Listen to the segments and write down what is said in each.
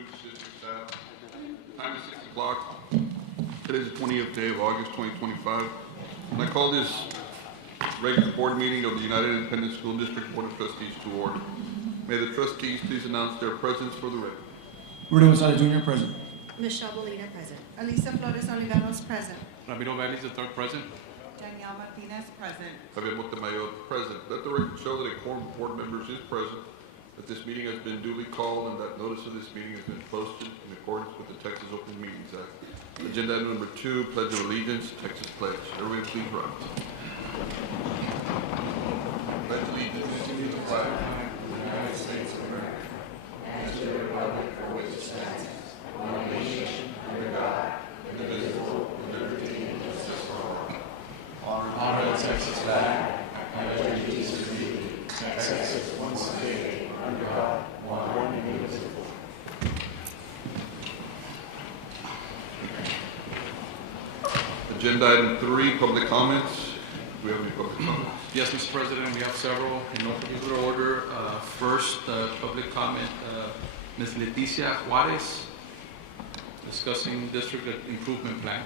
afternoon, district staff. Time is 6 o'clock. Today is the 20th day of August 2025. And I call this regular board meeting of the United Independent School District Board of Trustees to order. May the trustees please announce their presence for the record. Rudy Gonzalez Jr. present. Michelle Bolina present. Elisa Flores Oliveros present. Ramiro Vélez III present. Danielle Martinez present. Javier Montemayor present. Let the record show that a quorum of board members is present, that this meeting has been duly called, and that notice of this meeting has been posted in accordance with the Texas Open Meetings Act. Agenda item number 2, Pledge of Allegiance, Texas Pledge. Everybody please rise. Pledge allegiance to the flag of the United States of America and to the republic for which it stands, one nation, under God, indivisible, with liberty and justice for all. Honor the Texas flag. I pledge allegiance to thee, Texas, one state, under God, one and indivisible. Agenda item 3, public comments. Do we have any public comments? Yes, Mr. President, we have several in no particular order. First, public comment, Ms. Leticia Juarez, discussing district improvement plan.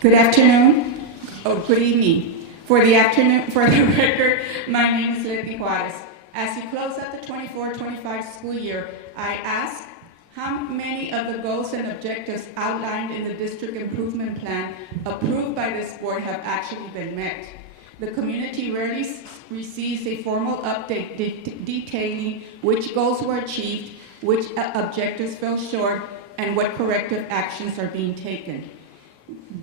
Good afternoon, good evening. For the record, my name is Leti Juarez. As you close out the 24-25 school year, I ask how many of the goals and objectives outlined in the district improvement plan approved by this board have actually been met. The community rarely receives a formal update detailing which goals were achieved, which objectives fell short, and what corrective actions are being taken.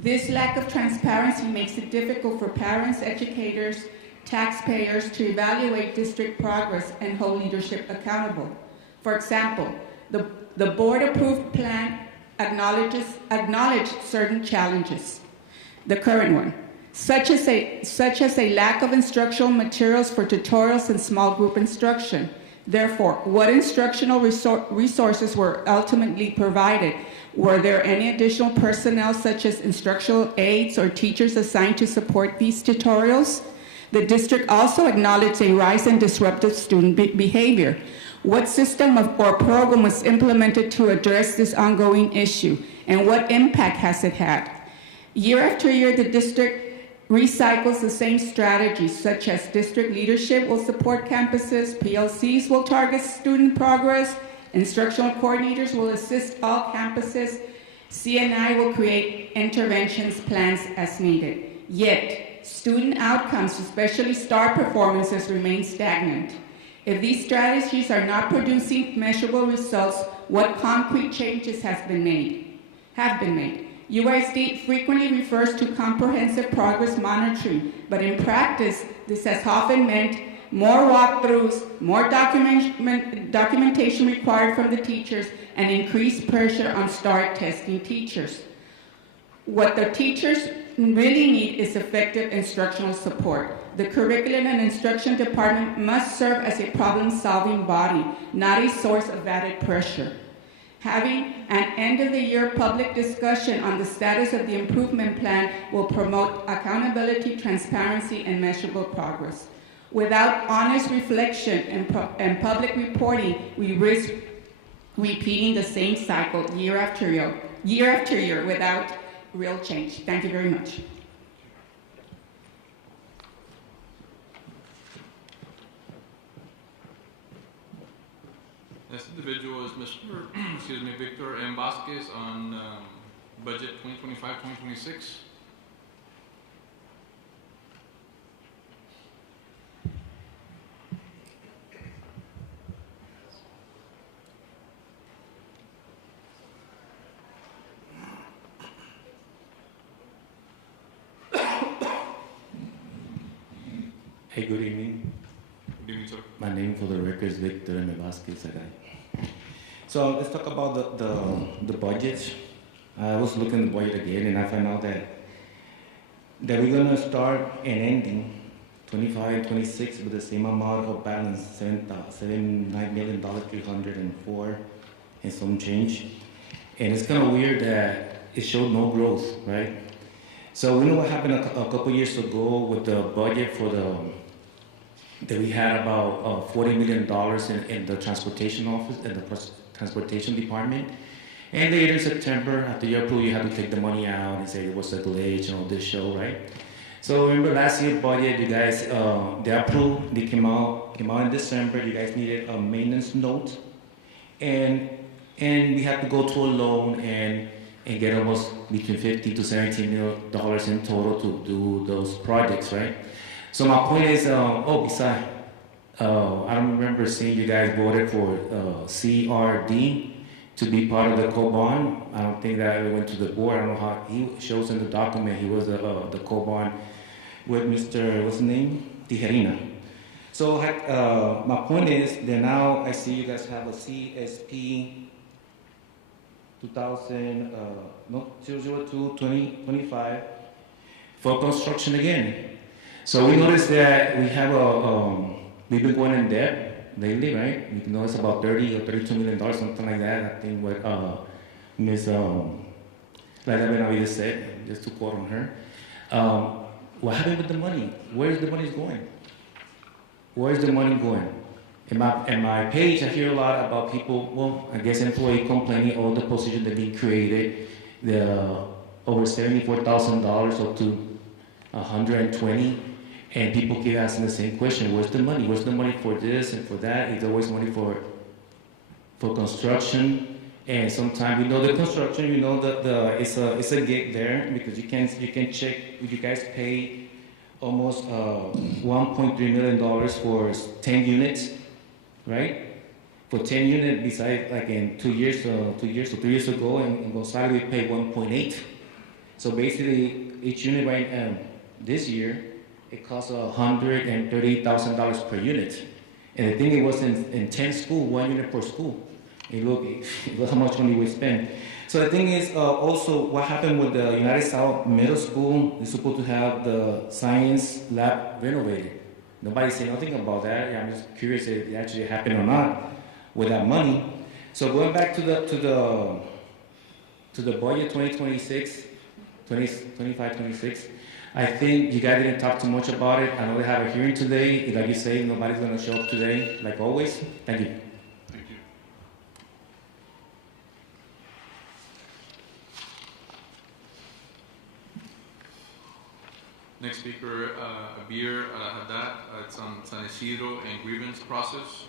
This lack of transparency makes it difficult for parents, educators, taxpayers to evaluate district progress and hold leadership accountable. For example, the board-approved plan acknowledged certain challenges, the current one, such as a lack of instructional materials for tutorials and small group instruction. Therefore, what instructional resources were ultimately provided? Were there any additional personnel such as instructional aides or teachers assigned to support these tutorials? The district also acknowledged a rise in disruptive student behavior. What system or program was implemented to address this ongoing issue, and what impact has it had? Year after year, the district recycles the same strategies, such as district leadership will support campuses, PLCs will target student progress, instructional coordinators will assist all campuses, CNI will create interventions plans as needed. Yet, student outcomes, especially STAR performances, remain stagnant. If these strategies are not producing measurable results, what concrete changes have been made? UISD frequently refers to comprehensive progress monitoring, but in practice, this has often meant more walkthroughs, more documentation required from the teachers, and increased pressure on STAR testing teachers. What the teachers really need is effective instructional support. The curriculum and instruction department must serve as a problem-solving body, not a source of added pressure. Having an end-of-the-year public discussion on the status of the improvement plan will promote accountability, transparency, and measurable progress. Without honest reflection and public reporting, we risk repeating the same cycle year after year without real change. Thank you very much. This individual is Mr. Victor M. Vasquez on budget 2025-2026. Hey, good evening. Good evening, sir. My name for the record is Victor M. Vasquez. So let's talk about the budgets. I was looking at the budget again, and I found out that we're gonna start and ending 25, 26 with the same amount of balance, $79,304 and some change. And it's kind of weird that it showed no growth, right? So we know what happened a couple years ago with the budget for that we had about $40 million in the transportation office, in the transportation department. And later in September, after you approve, you have to take the money out and say it was a glitch and all this show, right? So remember last year's budget, you guys, they approved, they came out in December, you guys needed a maintenance note. And we have to go to a loan and get almost between $50 to $17 million in total to do those projects, right? So my point is, besides, I don't remember seeing you guys voted for CRD to be part of the co-bond. I don't think that ever went to the board. I don't know how, he shows in the document he was the co-bond with Mr., what's his name? Tijerina. So my point is that now I see you guys have a CSP 002-2025 for construction again. So we noticed that we have we've been going in debt lately, right? We noticed about $30 or $32 million, something like that. I think what Ms. Laila Benavides said, just to quote on her. What happened with the money? Where's the money going? Where's the money going? In my page, I hear a lot about people, well, I guess employee complaining all the positions that being created, the over $74,000 up to 120, and people keep asking the same question: where's the money? Where's the money for this and for that? Is there always money for construction? And sometimes the construction, it's a gig there because you can check. You guys pay almost $1.3 million for 10 units, right? For 10 units, besides like in 2 years or 3 years ago, in Gonzalo we paid 1.8. So basically, each unit this year it costs $130,000 per unit. And I think it was in 10 schools, 1 unit per school. And look how much money we spend. So the thing is also what happened with the United South Middle School. They're supposed to have the science lab renovated. Nobody said nothing about that. I'm just curious if it actually happened or not with that money. So going back to the budget 2026, 25-26, I think you guys didn't talk too much about it. I know they have a hearing today. Like you say, nobody's going to show up today, like always. Thank you. Thank you. Next speaker, Abir Al-Haddad. It's on San Isidro and grievance process.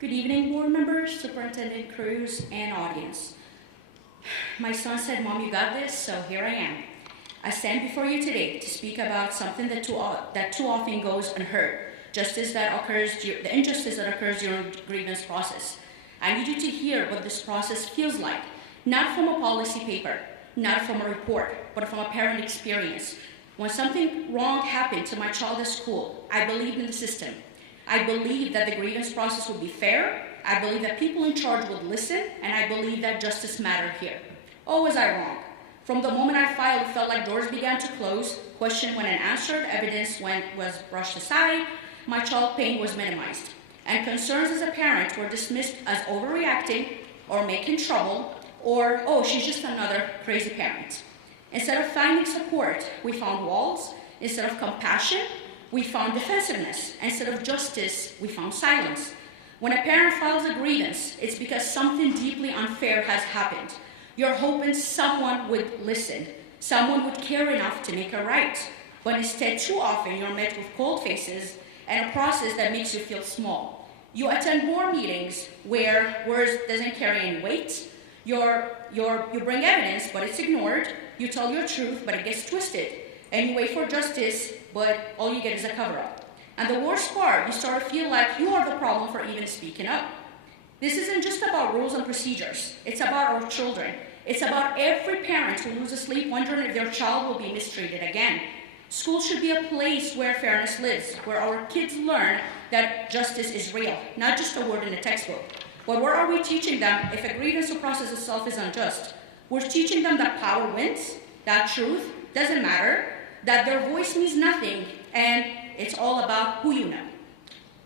Good evening, board members, Superintendent Cruz, and audience. My son said, "Mom, you got this," so here I am. I stand before you today to speak about something that too often goes unheard, the injustice that occurs during the grievance process. I need you to hear what this process feels like, not from a policy paper, not from a report, but from a parent experience. When something wrong happened to my child at school, I believed in the system. I believed that the grievance process would be fair. I believed that people in charge would listen, and I believed that justice mattered here. Oh, was I wrong? From the moment I filed, it felt like doors began to close, question went unanswered, evidence was brushed aside, my child's pain was minimized, and concerns as a parent were dismissed as overreacting or making trouble, or, oh, she's just another crazy parent. Instead of finding support, we found walls. Instead of compassion, we found defensiveness. Instead of justice, we found silence. When a parent files a grievance, it's because something deeply unfair has happened. You're hoping someone would listen, someone would care enough to make it right. But instead, too often, you're met with cold faces and a process that makes you feel small. You attend more meetings where words doesn't carry any weight. You bring evidence, but it's ignored. You tell your truth, but it gets twisted. And you wait for justice, but all you get is a cover-up. And the worst part, you start to feel like you are the problem for even speaking up. This isn't just about rules and procedures. It's about our children. It's about every parent who loses sleep wondering if their child will be mistreated again. School should be a place where fairness lives, where our kids learn that justice is real, not just a word in a textbook. But what are we teaching them if a grievance process itself is unjust? We're teaching them that power wins, that truth doesn't matter, that their voice means nothing and it's all about who you know.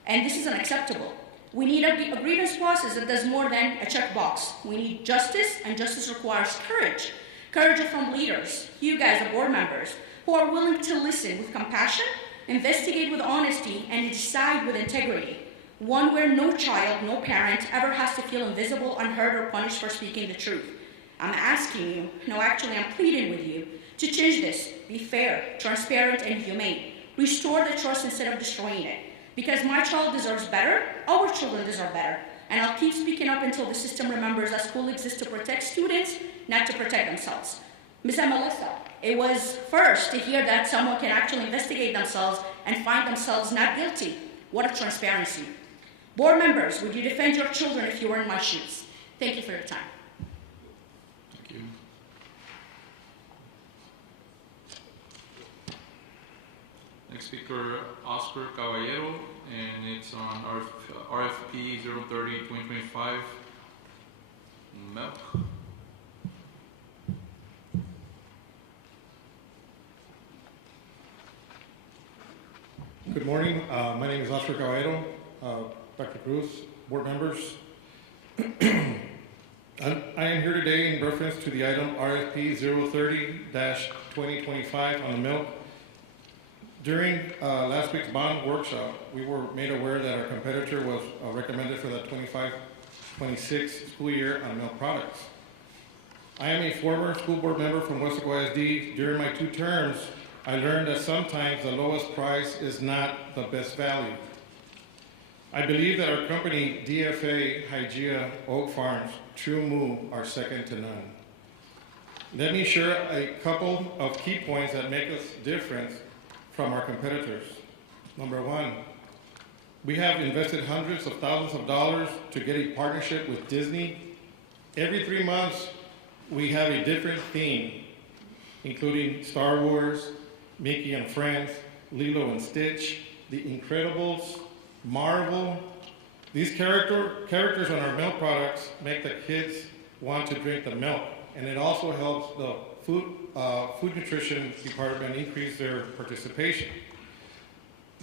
And this is unacceptable. We need a grievance process that does more than a checkbox. We need justice, and justice requires courage. Courage from leaders, you guys, the board members, who are willing to listen with compassion, investigate with honesty, and decide with integrity. One where no child, no parent ever has to feel invisible, unheard, or punished for speaking the truth. I'm asking you, no, actually I'm pleading with you, to change this. Be fair, transparent, and humane. Restore the trust instead of destroying it. Because my child deserves better, our children deserve better. And I'll keep speaking up until the system remembers that school exists to protect students, not to protect themselves. Ms. Melissa, it was first to hear that someone can actually investigate themselves and find themselves not guilty. What a transparency. Board members, would you defend your children if you were in my shoes? Thank you for your time. Thank you. Next speaker, Oscar Caballero, and it's on RFP 030-2025, milk. Good morning. My name is Oscar Caballero. Dr. Cruz, board members. I am here today in reference to the item RFP 030-2025 on the milk. During last week's bond workshop, we were made aware that our competitor was recommended for the 25-26 school year on milk products. I am a former school board member from Wesco ISD. During my 2 terms, I learned that sometimes the lowest price is not the best value. I believe that our company, DFA, Hygiea, Oak Farms, True Moo are second to none. Let me share a couple of key points that make us different from our competitors. Number 1, we have invested hundreds of thousands of dollars to get a partnership with Disney. Every 3 months, we have a different theme, including Star Wars, Mickey and Friends, Lilo and Stitch, The Incredibles, Marvel. These characters on our milk products make the kids want to drink the milk, and it also helps the food nutrition department increase their participation.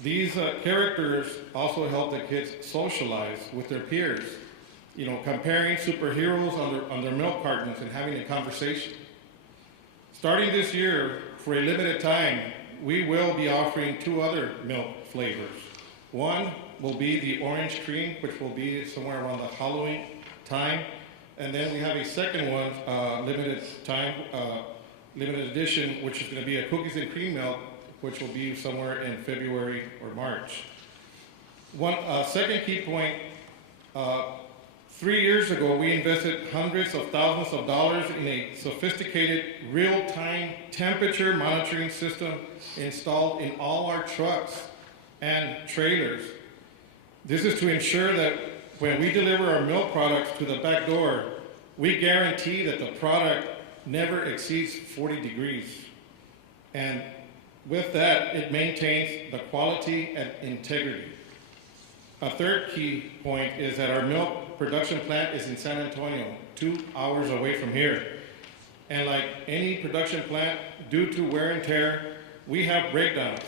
These characters also help the kids socialize with their peers, comparing superheroes on their milk cartons and having a conversation. Starting this year, for a limited time, we will be offering 2 other milk flavors. One will be the orange cream, which will be somewhere around the Halloween time. And then we have a second one, limited edition, which is going to be a cookies and cream milk, which will be somewhere in February or March. One second key point, 3 years ago, we invested hundreds of thousands of dollars in a sophisticated real-time temperature monitoring system installed in all our trucks and trailers. This is to ensure that when we deliver our milk products to the back door, we guarantee that the product never exceeds 40 degrees. And with that, it maintains the quality and integrity. A third key point is that our milk production plant is in San Antonio, 2 hours away from here. And like any production plant, due to wear and tear, we have breakdowns.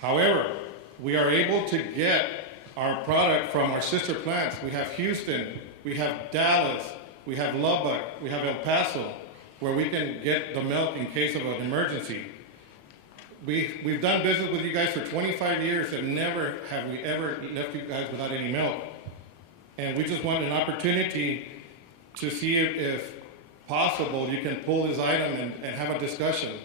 However, we are able to get our product from our sister plants. We have Houston, we have Dallas, we have Lubbock, we have El Paso, where we can get the milk in case of an emergency. We've done business with you guys for 25 years and never have we ever left you guys without any milk. And we just want an opportunity to see if possible you can pull this item and have a discussion.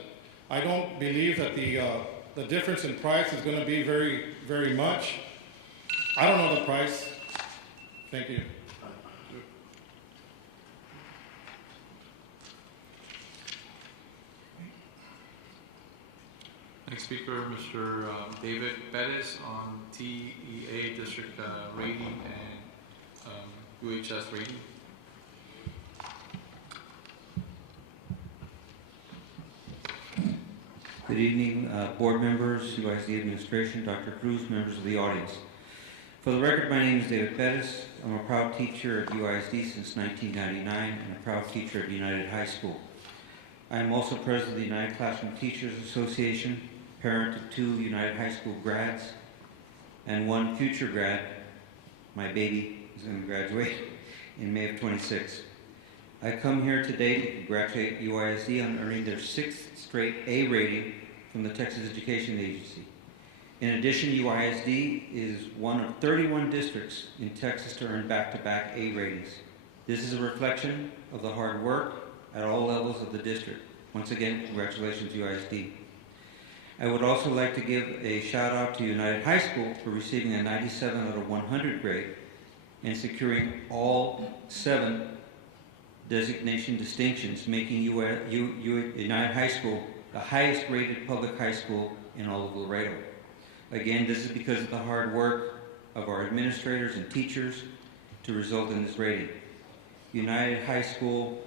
I don't believe that the difference in price is going to be very, very much. I don't know the price. Thank you. Next speaker, Mr. David Perez on TEA district rating and UHS rating. Good evening, board members, UISD administration, Dr. Cruz, members of the audience. For the record, my name is David Perez. I'm a proud teacher at UISD since 1999 and a proud teacher at United High School. I am also president of the United Classroom Teachers Association, parent of 2 United High School grads, and 1 future grad. My baby is going to graduate in May of 26. I come here today to congratulate UISD on earning their 6th straight A rating from the Texas Education Agency. In addition, UISD is one of 31 districts in Texas to earn back-to-back A ratings. This is a reflection of the hard work at all levels of the district. Once again, congratulations, UISD. I would also like to give a shout out to United High School for receiving a 97 out of 100 grade and securing all 7 designation distinctions, making United High School the highest rated public high school in all of Laredo. Again, this is because of the hard work of our administrators and teachers to result in this rating. United High School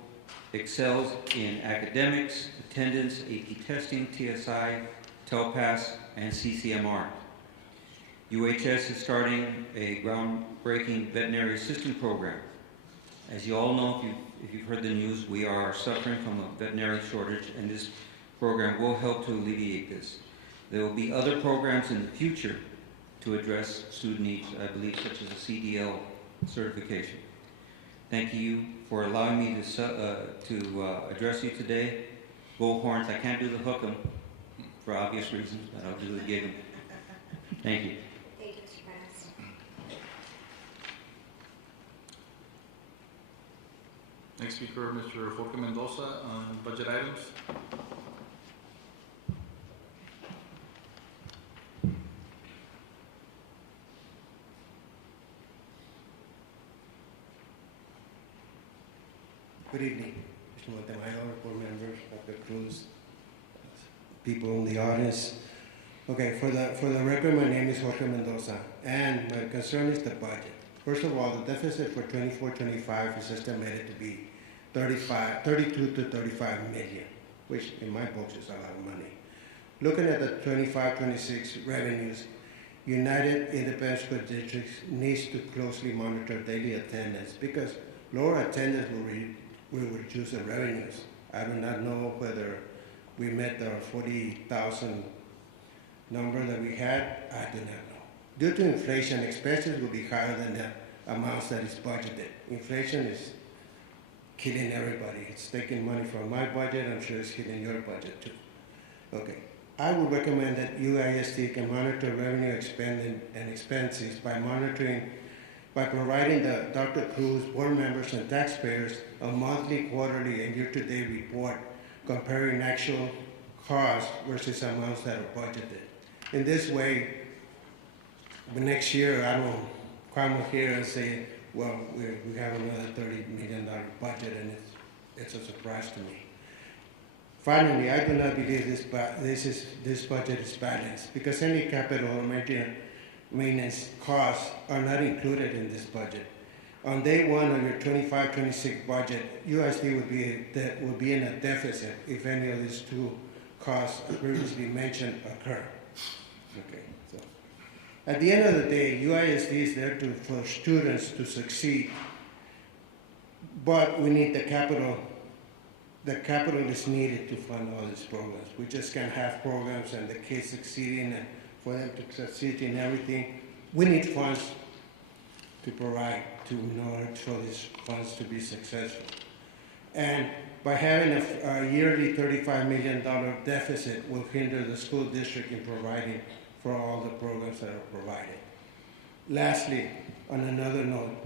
excels in academics, attendance, AP testing, TSI, TELPAS, and CCMR. UHS is starting a groundbreaking veterinary assistant program. As you all know, if you've heard the news, we are suffering from a veterinary shortage, and this program will help to alleviate this. There will be other programs in the future to address student needs, I believe, such as a CDL certification. Thank you for allowing me to address you today. Go Horns. I can't do the hook 'em for obvious reasons, but I'll do the gig 'em. Thank you. Thank you, Mr. Perez. Next speaker, Mr. Jorge Mendoza on budget items. Good evening, Mr. Montemayor, board members, Dr. Cruz, people in the audience. Okay, for the record, my name is Jorge Mendoza, and my concern is the budget. First of all, the deficit for 24-25 is estimated to be 32 to 35 million, which in my books is a lot of money. Looking at the 25-26 revenues, United Independent School Districts needs to closely monitor daily attendance because lower attendance will reduce the revenues. I do not know whether we met the 40,000 number that we had. I do not know. Due to inflation, expenses will be higher than the amounts that is budgeted. Inflation is killing everybody. It's taking money from my budget. I'm sure it's killing your budget too. Okay. I would recommend that UISD can monitor revenue spending and expenses by providing the Dr. Cruz, board members, and taxpayers a monthly, quarterly, and year-to-date report comparing actual costs versus amounts that are budgeted. In this way, the next year I don't come here and say, well, we have another $30 million budget, and it's a surprise to me. Finally, I do not believe this budget is balanced because any capital or maintenance costs are not included in this budget. On day one of your 25-26 budget, USD would be in a deficit if any of these 2 costs previously mentioned occur. Okay, so at the end of the day, UISD is there for students to succeed, but we need the capital. The capital is needed to fund all these programs. We just can't have programs and the kids succeeding, and for them to succeed in everything, we need funds to provide in order for these funds to be successful. And by having a yearly $35 million deficit will hinder the school district in providing for all the programs that are provided. Lastly, on another note,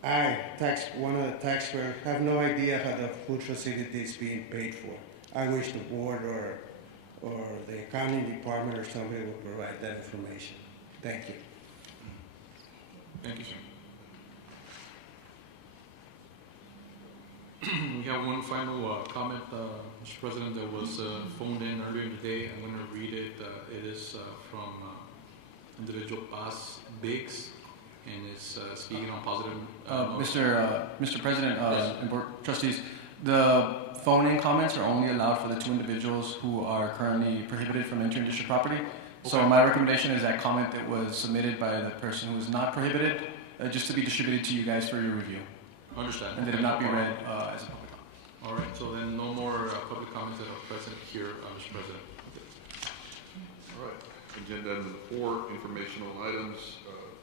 one of the taxpayers, have no idea how the food facility is being paid for. I wish the board or the accounting department or somebody would provide that information. Thank you. Thank you, sir. We have one final comment, Mr. President, that was phoned in earlier today. I'm going to read it. It is from individual Paz Biggs, and it's speaking on positive. Mr. President, yes. And board trustees, the phone-in comments are only allowed for the 2 individuals who are currently prohibited from entering district property. Okay. So my recommendation is that comment that was submitted by the person who is not prohibited, just to be distributed to you guys for your review. Understand. And that it not be read as a public comment. All right, so then no more public comments that are present here, Mr. President. All right. Agenda item number 4, informational items.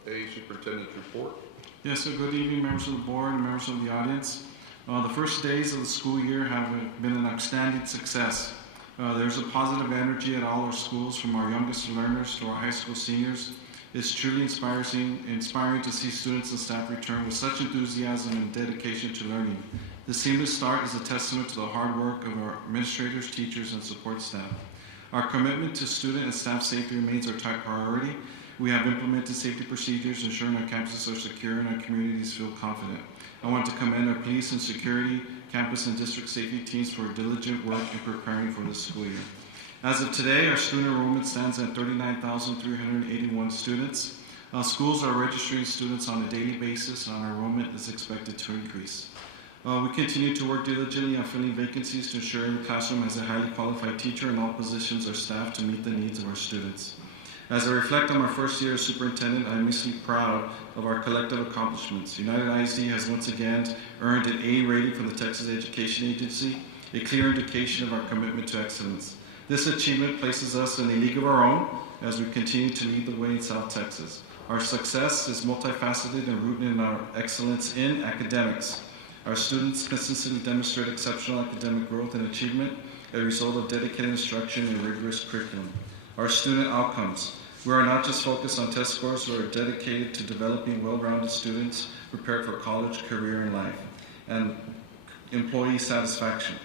A, Superintendent's report. Yes, so good evening, members of the board and members of the audience. The first days of the school year have been an outstanding success. There's a positive energy at all our schools, from our youngest learners to our high school seniors. It's truly inspiring to see students and staff return with such enthusiasm and dedication to learning. The seamless start is a testament to the hard work of our administrators, teachers, and support staff. Our commitment to student and staff safety remains our top priority. We have implemented safety procedures, ensuring our campuses are secure and our communities feel confident. I want to commend our police and security, campus and district safety teams for diligent work in preparing for this school year. As of today, our student enrollment stands at 39,381 students. Schools are registering students on a daily basis, and our enrollment is expected to increase. We continue to work diligently on filling vacancies to ensure every classroom has a highly qualified teacher and all positions are staffed to meet the needs of our students. As I reflect on my first year as superintendent, I'm immensely proud of our collective accomplishments. United ISD has once again earned an A rating from the Texas Education Agency, a clear indication of our commitment to excellence. This achievement places us in a league of our own as we continue to lead the way in South Texas. Our success is multifaceted and rooted in our excellence in academics. Our students consistently demonstrate exceptional academic growth and achievement as a result of dedicated instruction and rigorous curriculum. Our student outcomes. We are not just focused on test scores, we are dedicated to developing well-rounded students prepared for college, career, and life. And employee satisfaction.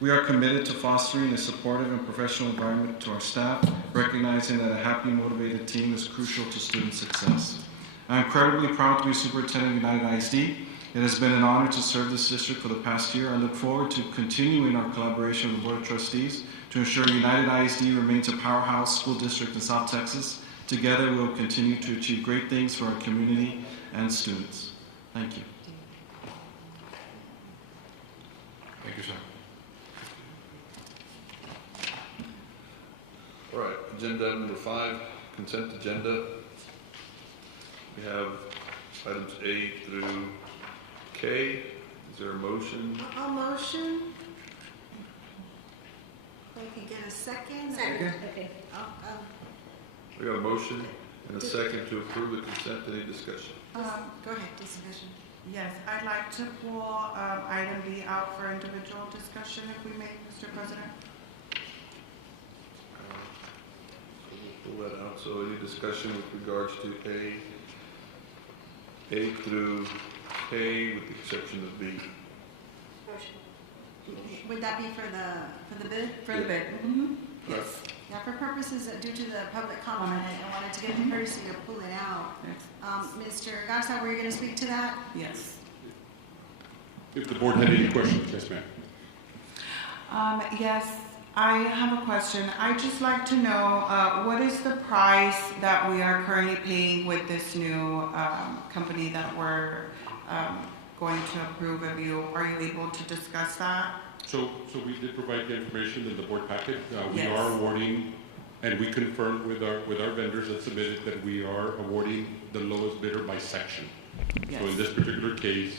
We are committed to fostering a supportive and professional environment to our staff, recognizing that a happy, motivated team is crucial to student success. I am incredibly proud to be superintendent of United ISD. It has been an honor to serve this district for the past year. I look forward to continuing our collaboration with the Board of Trustees to ensure United ISD remains a powerhouse school district in South Texas. Together, we will continue to achieve great things for our community and students. Thank you. Thank you, sir. All right, agenda item number 5, consent agenda. We have items A through K. Is there a motion? I'll motion. If I can get a second. Okay. We got a motion and a second to approve the consent. Any discussion? Go ahead, discussion. Yes, I'd like to pull item B out for individual discussion, if we may, Mr. President. We'll pull that out. So any discussion with regards to A through K, with the exception of B? Would that be for the bid? For the bid. Mm-hmm. Yes. Yeah, for purposes due to the public comment, I wanted to get the courtesy to pull it out. Mr. Garza, were you going to speak to that? Yes. If the board had any questions, yes, ma'am. Yes, I have a question. I'd just like to know what is the price that we are currently paying with this new company that we're going to approve of you? Are you able to discuss that? So we did provide the information in the board packet. We Yes. are awarding, and we confirmed with our vendors that submitted that we are awarding the lowest bidder by section. Yes. So in this particular case,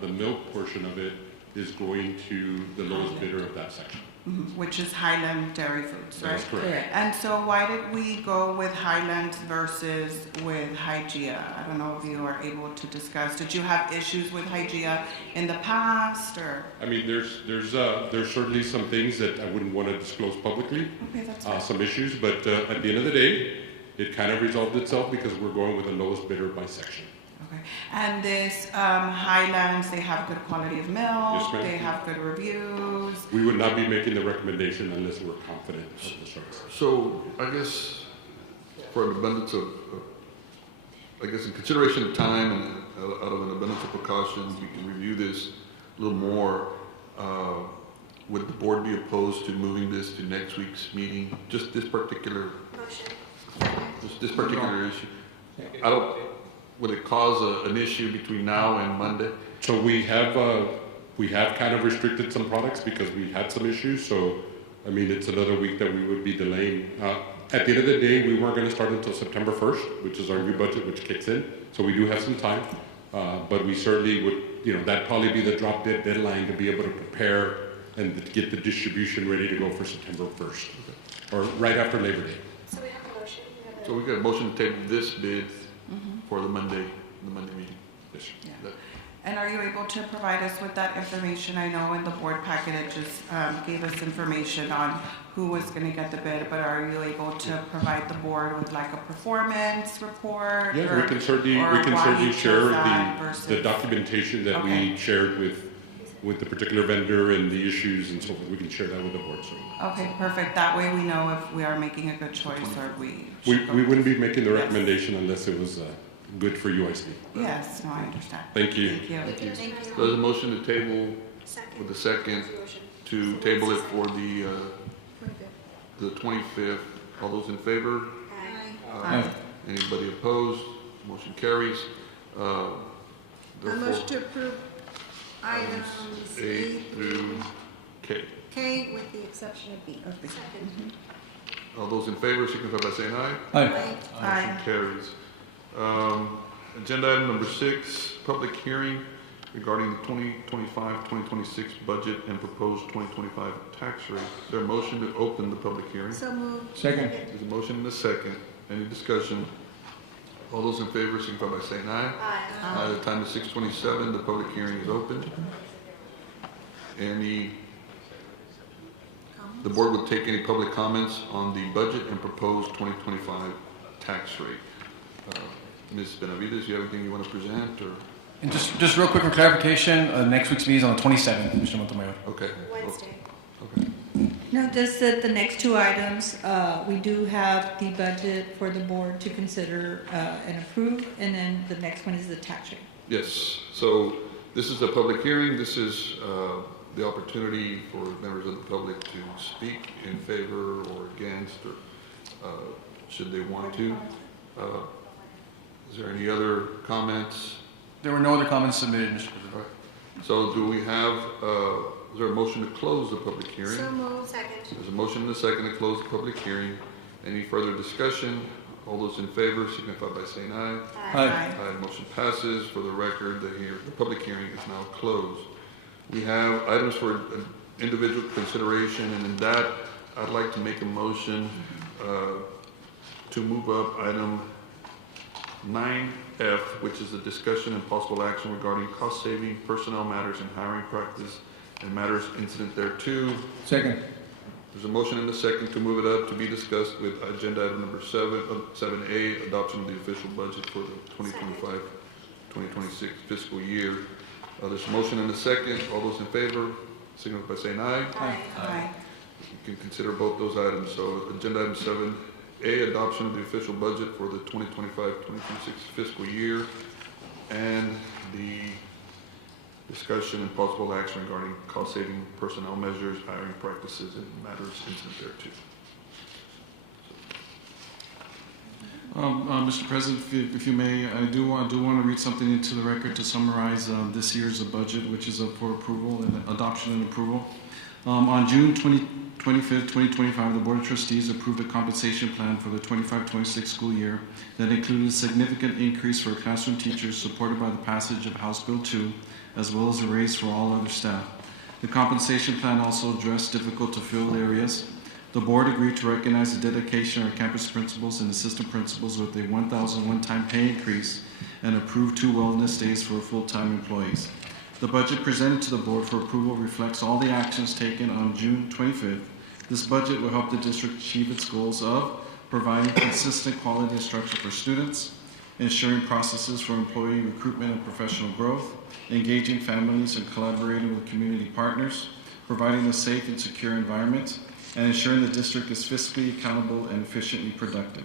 the milk portion of it is going to the lowest bidder of that section. Which is Highland Dairy Foods, right? That's correct. And so why did we go with Highland versus with Hygeia? I don't know if you are able to discuss. Did you have issues with Hygeia in the past, or? I mean, there's certainly some things that I wouldn't want to disclose publicly, Okay, that's fine. some issues, but at the end of the day, it kind of resolved itself because we're going with the lowest bidder by section. Okay. And this Highlands, they have good quality of milk. Yes, ma'am. They have good reviews. We would not be making the recommendation unless we're confident of the service. So I guess for an abundance of, I guess in consideration of time and out of an abundance of precaution, we can review this a little more. Would the board be opposed to moving this to next week's meeting? Just this particular, this particular issue. Would it cause an issue between now and Monday? So we have kind of restricted some products because we had some issues. So, I mean, it's another week that we would be delaying. At the end of the day, we weren't going to start until September 1st, which is our new budget, which kicks in. So we do have some time. But we certainly would, that'd probably be the drop dead deadline to be able to prepare and to get the distribution ready to go for September 1st, or right after Labor Day. So we have a motion. So we got a motion to table this bid for the Monday meeting. Yes, sir. Yeah. And are you able to provide us with that information? I know in the board packet it just gave us information on who was going to get the bid, but are you able to provide the board with like a performance report? Yeah, or, we can certainly why you share chose that the versus- documentation that we shared with the particular vendor and the issues and so forth. We can share that with the board. So. Okay, perfect. That way we know if we are making a good choice or if we. We wouldn't be making the recommendation unless it was good for UIC. Yes, no, I understand. Thank you. Thank you. So there's a motion to table with a second to table it for the 25th. All those in favor? Aye. Anybody opposed? Motion carries. A motion to approve items A through K. K with the exception of B. All those in favor signify by saying aye. Aye. Motion carries. Agenda item number 6, public hearing regarding the 2025-2026 budget and proposed 2025 tax rate. Is there a motion to open the public hearing? So moved. Second. There's a motion and a second. Any discussion? All those in favor signify by saying aye. Aye. The time is 6:27. The public hearing is open. The board will take any public comments on the budget and proposed 2025 tax rate. Ms. Benavides, you have anything you want to present, or? And just real quick for clarification, next week's meeting is on the 27th, Mr. Montemayor. Okay. Wednesday. Okay. No, just that the next two items, we do have the budget for the board to consider and approve, and then the next one is the tax rate. Yes. So this is a public hearing. This is the opportunity for members of the public to speak in favor or against, or should they want to. Is there any other comments? There were no other comments submitted, Mr. President. All right. So do we have, is there a motion to close the public hearing? So moved. Second. There's a motion and a second to close the public hearing. Any further discussion? All those in favor signify by saying aye. Aye. Aye. Motion passes. For the record, the public hearing is now closed. We have items for individual consideration, and in that, I'd like to make a motion to move up item 9F, which is a discussion and possible action regarding cost-saving, personnel matters, and hiring practice, and matters incident thereto. Second. There's a motion and a second to move it up to be discussed with agenda item number 7A, adoption of the official budget for the 2025-2026 fiscal year. There's a motion and a second. All those in favor, signify by saying aye. Aye. You can consider both those items. So agenda item 7A, adoption of the official budget for the 2025-2026 fiscal year, and the discussion and possible action regarding cost-saving personnel measures, hiring practices, and matters incident thereto. Mr. President, if you may, I do want to read something into the record to summarize this year's budget, which is up for approval and adoption and approval. On June 25th, 2025, the Board of Trustees approved a compensation plan for the 25-26 school year that included a significant increase for classroom teachers supported by the passage of House Bill 2, as well as a raise for all other staff. The compensation plan also addressed difficult-to-fill areas. The board agreed to recognize the dedication of our campus principals and assistant principals with a $1,000 one-time pay increase and approved 2 wellness days for full-time employees. The budget presented to the board for approval reflects all the actions taken on June 25th. This budget will help the district achieve its goals of providing consistent quality instruction for students, ensuring processes for employee recruitment and professional growth, engaging families and collaborating with community partners, providing a safe and secure environment, and ensuring the district is fiscally accountable and efficiently productive.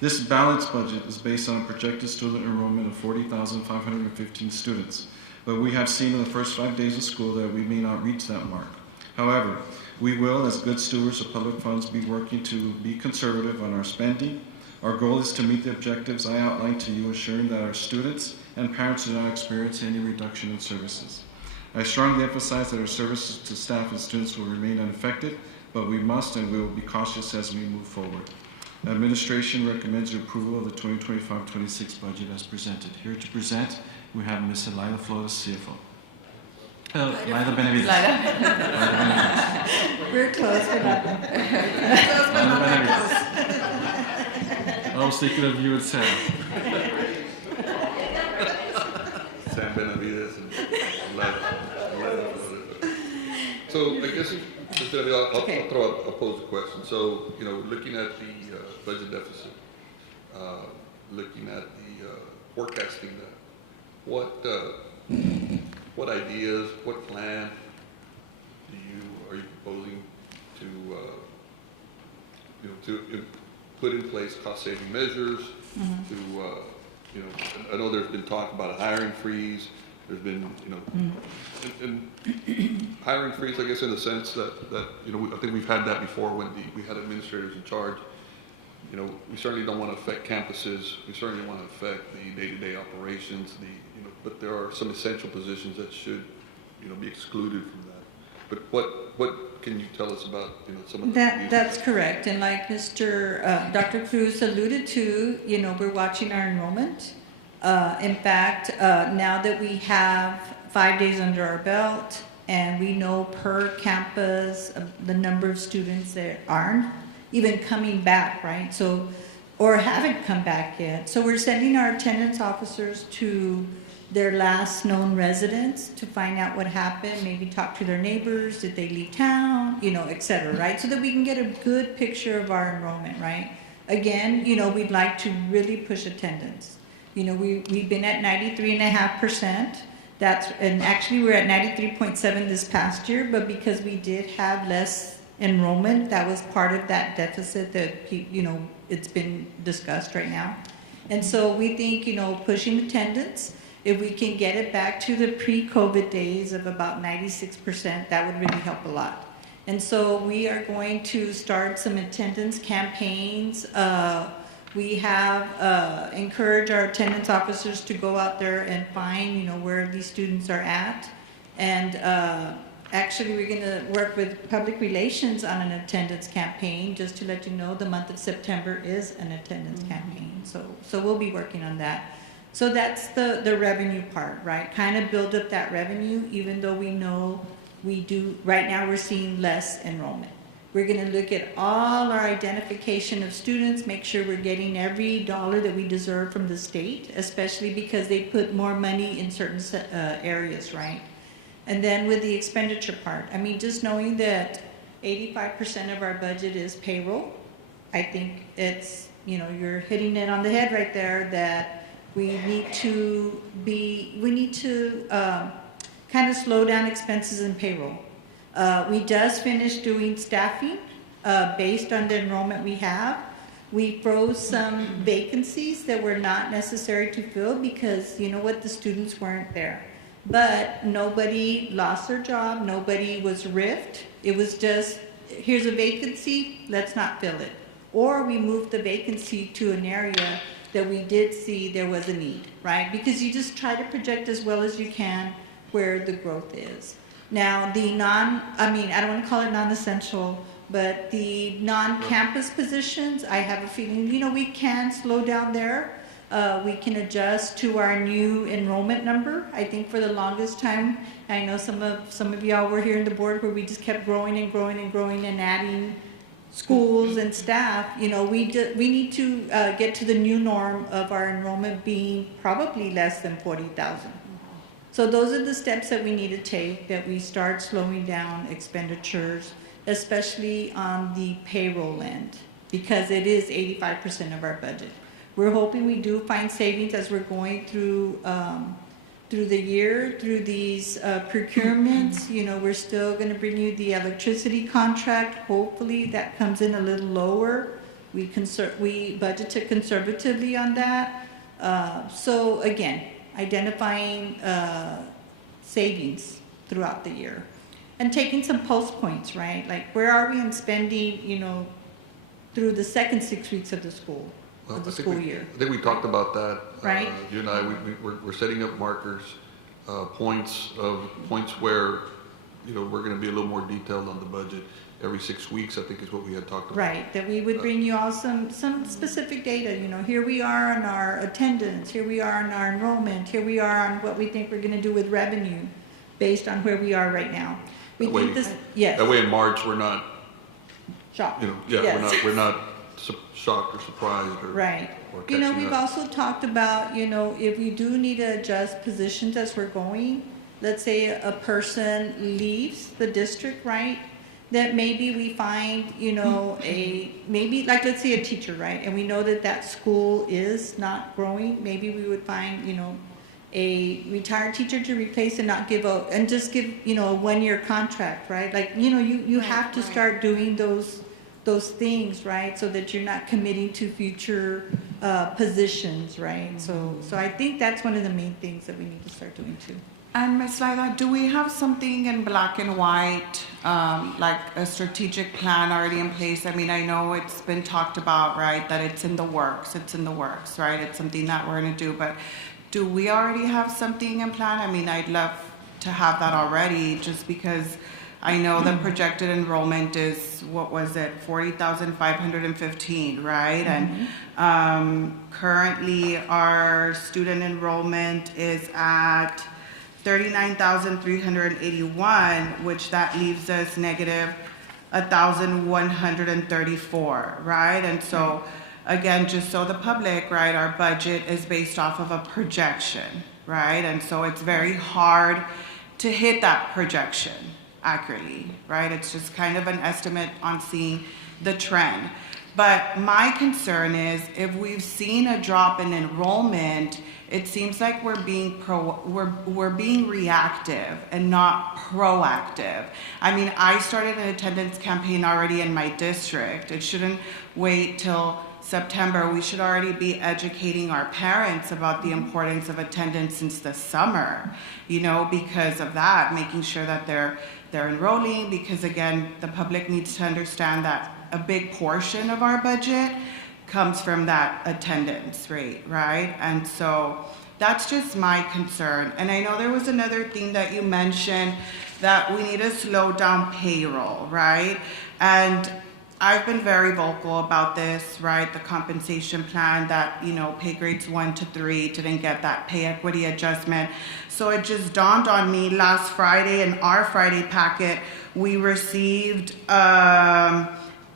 This balanced budget is based on a projected student enrollment of 40,515 students, but we have seen in the first 5 days of school that we may not reach that mark. However, we will, as good stewards of public funds, be working to be conservative on our spending. Our goal is to meet the objectives I outlined to you, ensuring that our students and parents do not experience any reduction in services. I strongly emphasize that our services to staff and students will remain unaffected, but we must and we will be cautious as we move forward. Administration recommends your approval of the 2025-26 budget as presented. Here to present we have Ms. Elida Flores, CFO. Lida Benavides. Lida. Lida Benavides. We're close, but not. Lida Benavides. I was thinking of you and Sam. Sam Benavides and Lida. So I guess I'll pose a question. So, looking at the budget deficit, looking at the forecasting that, what ideas, what plan are you proposing to put in place cost-saving measures? To I know there's been talk about a hiring freeze. There's been and hiring freeze, I guess, in the sense that I think we've had that before when we had administrators in charge. We certainly don't want to affect campuses. We certainly want to affect the day-to-day operations. But there are some essential positions that should, be excluded from that. But what can you tell us about, some of that? That's correct. And like Dr. Cruz alluded to, we're watching our enrollment. In fact, now that we have 5 days under our belt, and we know per campus the number of students that aren't even coming back, right? So, or haven't come back yet. So we're sending our attendance officers to their last known residents to find out what happened, maybe talk to their neighbors, did they leave town, et cetera, right? So that we can get a good picture of our enrollment, right? Again, we'd like to really push attendance. We've been at 93.5%. And actually we're at 93.7 this past year, but because we did have less enrollment, that was part of that deficit that, it's been discussed right now. And so we think, pushing attendance, if we can get it back to the pre-COVID days of about 96%, that would really help a lot. And so we are going to start some attendance campaigns. We have encouraged our attendance officers to go out there and find, where these students are at. And actually, we're going to work with public relations on an attendance campaign. Just to let you know, the month of September is an attendance campaign. So we'll be working on that. So that's the revenue part, right? Kind of build up that revenue, even though we know we do, right now we're seeing less enrollment. We're going to look at all our identification of students, make sure we're getting every dollar that we deserve from the state, especially because they put more money in certain areas, right? And then with the expenditure part, just knowing that 85% of our budget is payroll, I think it's, you're hitting it on the head right there, that we need to kind of slow down expenses in payroll. We just finished doing staffing based on the enrollment we have. We froze some vacancies that were not necessary to fill because, the students weren't there. But nobody lost their job, nobody was riffed. It was just, here's a vacancy, let's not fill it. Or we moved the vacancy to an area that we did see there was a need, right? Because you just try to project as well as you can where the growth is. Now, the I don't want to call it non-essential, but the non-campus positions, I have a feeling, we can slow down there. We can adjust to our new enrollment number. I think for the longest time, I know some of y'all were here in the board where we just kept growing and growing and growing and adding schools and staff. We need to get to the new norm of our enrollment being probably less than 40,000. So those are the steps that we need to take, that we start slowing down expenditures, especially on the payroll end, because it is 85% of our budget. We're hoping we do find savings as we're going through the year, through these procurements. We're still going to bring you the electricity contract. Hopefully that comes in a little lower. We budgeted conservatively on that. So again, identifying savings throughout the year and taking some pulse points, right? Like, where are we in spending, through the second 6 weeks of the school year? I think we talked about that. Right. You and I, we're setting up markers, points where we're gonna be a little more detailed on the budget every 6 weeks, I think is what we had talked about. Right, that we would bring you all some specific data, here we are on our attendance, here we are on our enrollment, here we are on what we think we're gonna do with revenue, based on where we are right now. We That think way- this, yes. That way in March, we're not, Shocked. yeah, we're not shocked or surprised or. Right. or catching We've up. also talked about, if we do need to adjust positions as we're going, let's say a person leaves the district, right? That maybe we find, maybe, like, let's say a teacher, right? And we know that that school is not growing, maybe we would find, a retired teacher to replace and not give and just give, a 1-year contract, right? Like, you have to start doing those things, right? So that you're not committing to future positions, right? So I think that's one of the main things that we need to start doing too. And Ms. Laila, do we have something in black and white, like a strategic plan already in place? I mean, I know it's been talked about, right, that it's in the works, right? It's something that we're gonna do, but do we already have something in plan? I mean, I'd love to have that already, just because I know the projected enrollment is, 40,515, right? And currently our student enrollment is at 39,381, which that leaves us negative 1,134, right? And so, again, just so the public, right, our budget is based off of a projection, right? And so it's very hard to hit that projection accurately, right? It's just kind of an estimate on seeing the trend. But my concern is, if we've seen a drop in enrollment, it seems like we're being reactive and not proactive. I mean, I started an attendance campaign already in my district. It shouldn't wait till September. We should already be educating our parents about the importance of attendance since the summer, because of that, making sure that they're enrolling, because again, the public needs to understand that a big portion of our budget comes from that attendance rate, right? And so that's just my concern. And I know there was another thing that you mentioned, that we need to slow down payroll, right? And I've been very vocal about this, right? The compensation plan that, pay grades 1 to 3 didn't get that pay equity adjustment. So it just dawned on me last Friday, in our Friday packet, we received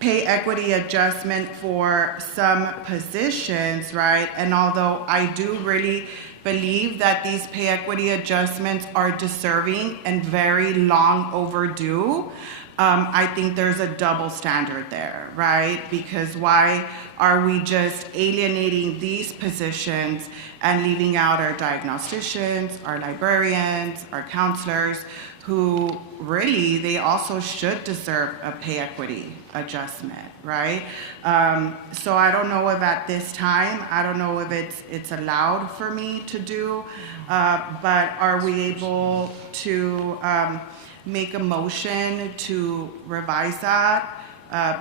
pay equity adjustment for some positions, right? And although I do really believe that these pay equity adjustments are deserving and very long overdue, I think there's a double standard there, right? Because why are we just alienating these positions and leaving out our diagnosticians, our librarians, our counselors, who really, they also should deserve a pay equity adjustment, right? So I don't know if at this time, I don't know if it's allowed for me to do, but are we able to make a motion to revise that?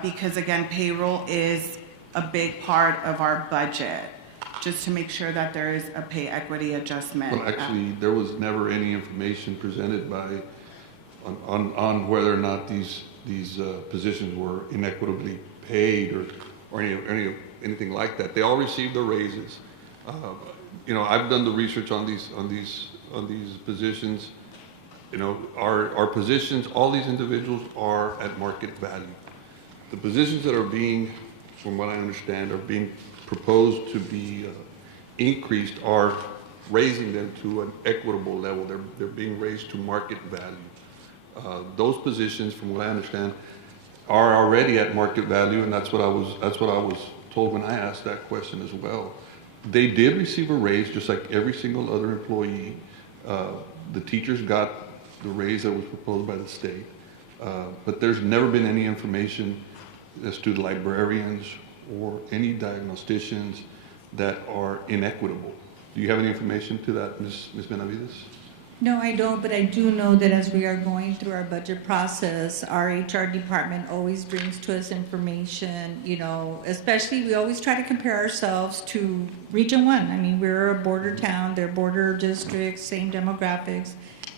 Because again, payroll is a big part of our budget, just to make sure that there is a pay equity adjustment. Well, actually, there was never any information presented on whether or not these positions were inequitably paid or anything like that. They all received their raises. I've done the research on these positions. Our positions, all these individuals are at market value. The positions that are being, from what I understand, are being proposed to be increased are raising them to an equitable level. They're being raised to market value. Those positions, from what I understand, are already at market value, and that's what I was told when I asked that question as well. They did receive a raise, just like every single other employee. The teachers got the raise that was proposed by the state, but there's never been any information as to the librarians or any diagnosticians that are inequitable. Do you have any information to that, Ms. Benavides? No, I don't, but I do know that as we are going through our budget process, our HR department always brings to us information, especially we always try to compare ourselves to Region 1. I mean, we're a border town, they're border districts, same demographics.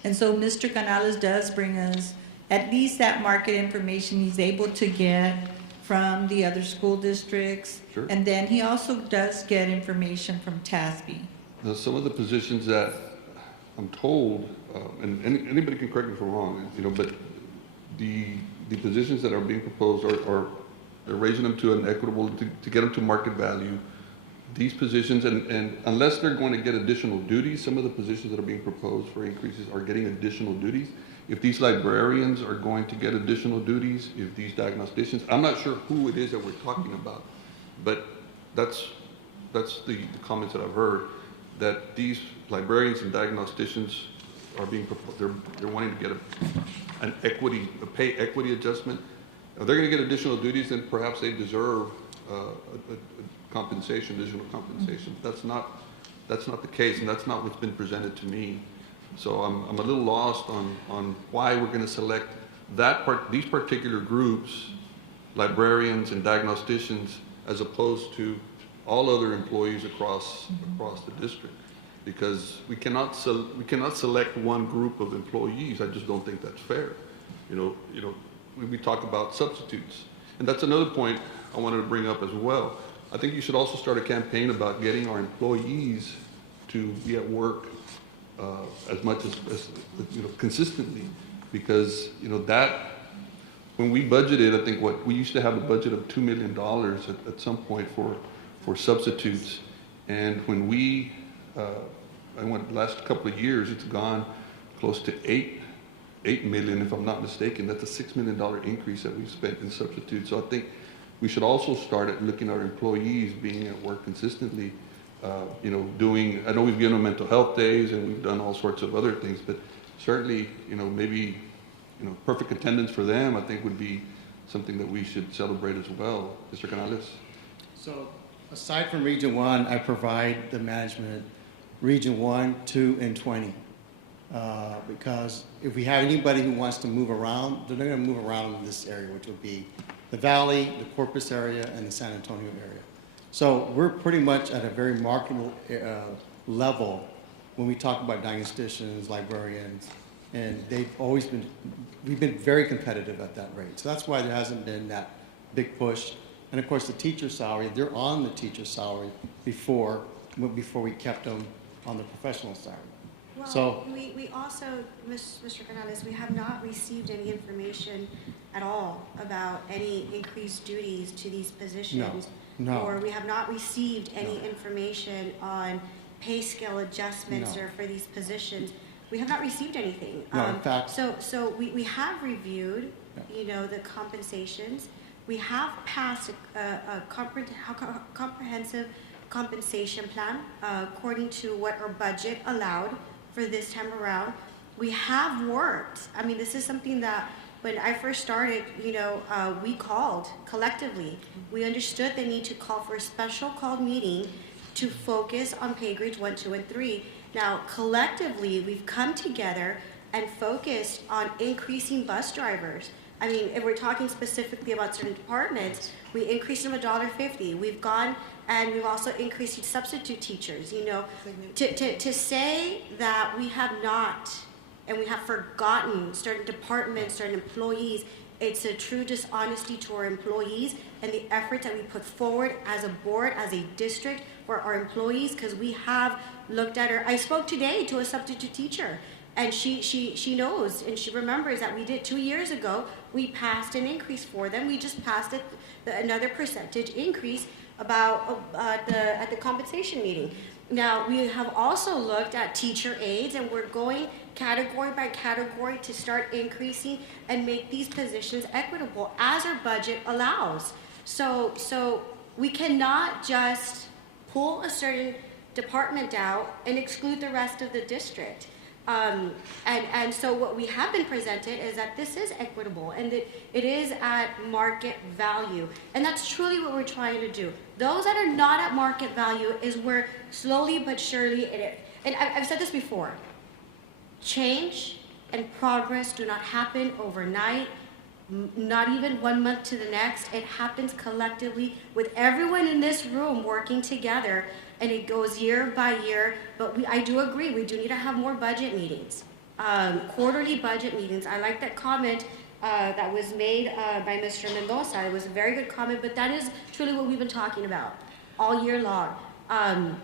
And so Mr. Canales does bring us at least that market information he's able to get from the other school districts. Sure. And then he also does get information from TASB. Now, some of the positions that I'm told, and anybody can correct me if I'm wrong, but the positions that are being proposed are they're raising them to an equitable, to get them to market value. These positions, and unless they're going to get additional duties, some of the positions that are being proposed for increases are getting additional duties. If these librarians are going to get additional duties, if these diagnosticians, I'm not sure who it is that we're talking about, but that's the comments that I've heard, that these librarians and diagnosticians are being proposed, they're wanting to get a pay equity adjustment. If they're going to get additional duties, then perhaps they deserve additional compensation. That's not the case, and that's not what's been presented to me. So I'm a little lost on why we're going to select these particular groups, librarians and diagnosticians, as opposed to all other employees across the district, because we cannot select one group of employees. I just don't think that's fair. We talk about substitutes, and that's another point I wanted to bring up as well. I think you should also start a campaign about getting our employees to be at work as much as consistently, because that when we budgeted, I think we used to have a budget of $2 million at some point for substitutes, and when I went the last couple of years, it's gone close to $8 million, if I'm not mistaken. That's a $6 million increase that we've spent in substitutes. So I think we should also start at looking at our employees being at work consistently. I know we've given them mental health days and we've done all sorts of other things, but certainly, maybe, perfect attendance for them, I think would be something that we should celebrate as well. Mr. Canales? So aside from Region 1, I provide the management Region 1, 2, and 20. Because if we have anybody who wants to move around, they're not going to move around in this area, which would be the Valley, the Corpus area, and the San Antonio area. So we're pretty much at a very marketable level when we talk about diagnosticians, librarians, and we've been very competitive at that rate. So that's why there hasn't been that big push. And of course, the teacher salary, they're on the teacher salary before we kept them on the professional salary. Well, so we also, Mr. Canales, we have not received any information at all about any increased duties to these positions. No. Or we have not received any information on pay scale adjustments or for these positions. We have not received anything. No, in fact. So we have reviewed, the compensations. We have passed a comprehensive compensation plan according to what our budget allowed for this time around. We have worked. I mean, this is something that when I first started, we called collectively. We understood the need to call for a special called meeting to focus on pay grades 1, 2, and 3. Now, collectively, we've come together and focused on increasing bus drivers. I mean, if we're talking specifically about certain departments, we increased them $1.50. We've gone and we've also increased substitute teachers. To say that we have not and we have forgotten certain departments, certain employees, it's a true dishonesty to our employees and the effort that we put forward as a board, as a district for our employees, because we have looked at her. I spoke today to a substitute teacher, and she knows and she remembers that we did 2 years ago. We passed an increase for them. We just passed another percentage increase at the compensation meeting. Now, we have also looked at teacher aides, and we're going category by category to start increasing and make these positions equitable as our budget allows. So we cannot just pull a certain department out and exclude the rest of the district. And so what we have been presented is that this is equitable and that it is at market value. And that's truly what we're trying to do. Those that are not at market value is where slowly but surely and I've said this before, change and progress do not happen overnight, not even 1 month to the next. It happens collectively with everyone in this room working together, and it goes year by year. But I do agree, we do need to have more budget meetings. quarterly budget meetings. I like that comment that was made by Mr. Mendoza. It was a very good comment, but that is truly what we've been talking about all year long. And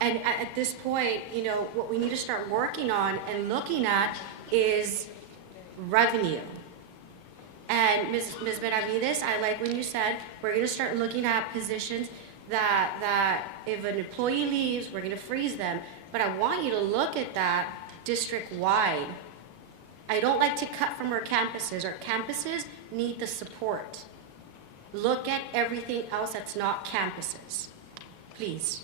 at this point, you know, what we need to start working on and looking at is revenue. And Ms. Benavides, I like when you said we're going to start looking at positions that if an employee leaves, we're going to freeze them. But I want you to look at that district-wide. I don't like to cut from our campuses. Our campuses need the support. Look at everything else that's not campuses, please.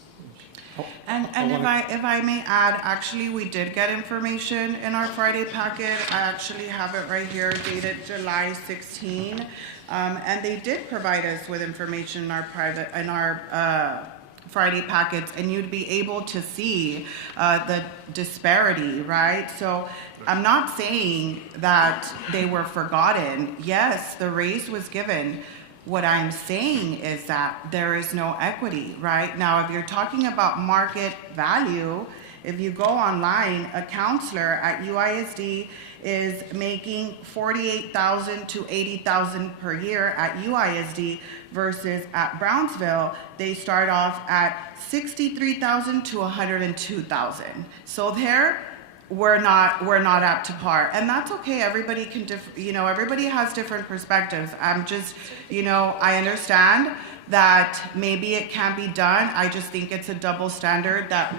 And if I may add, actually, we did get information in our Friday packet. I actually have it right here, dated July 16. And they did provide us with information in our Friday packets, and you'd be able to see the disparity, right? So I'm not saying that they were forgotten. Yes, the raise was given. What I'm saying is that there is no equity, right? Now, if you're talking about market value, if you go online, a counselor at UISD is making $48,000 to $80,000 per year at UISD versus at Brownsville, they start off at $63,000 to $102,000. So there, we're not up to par, and that's okay. Everybody can everybody has different perspectives. I'm just, I understand that maybe it can be done. I just think it's a double standard that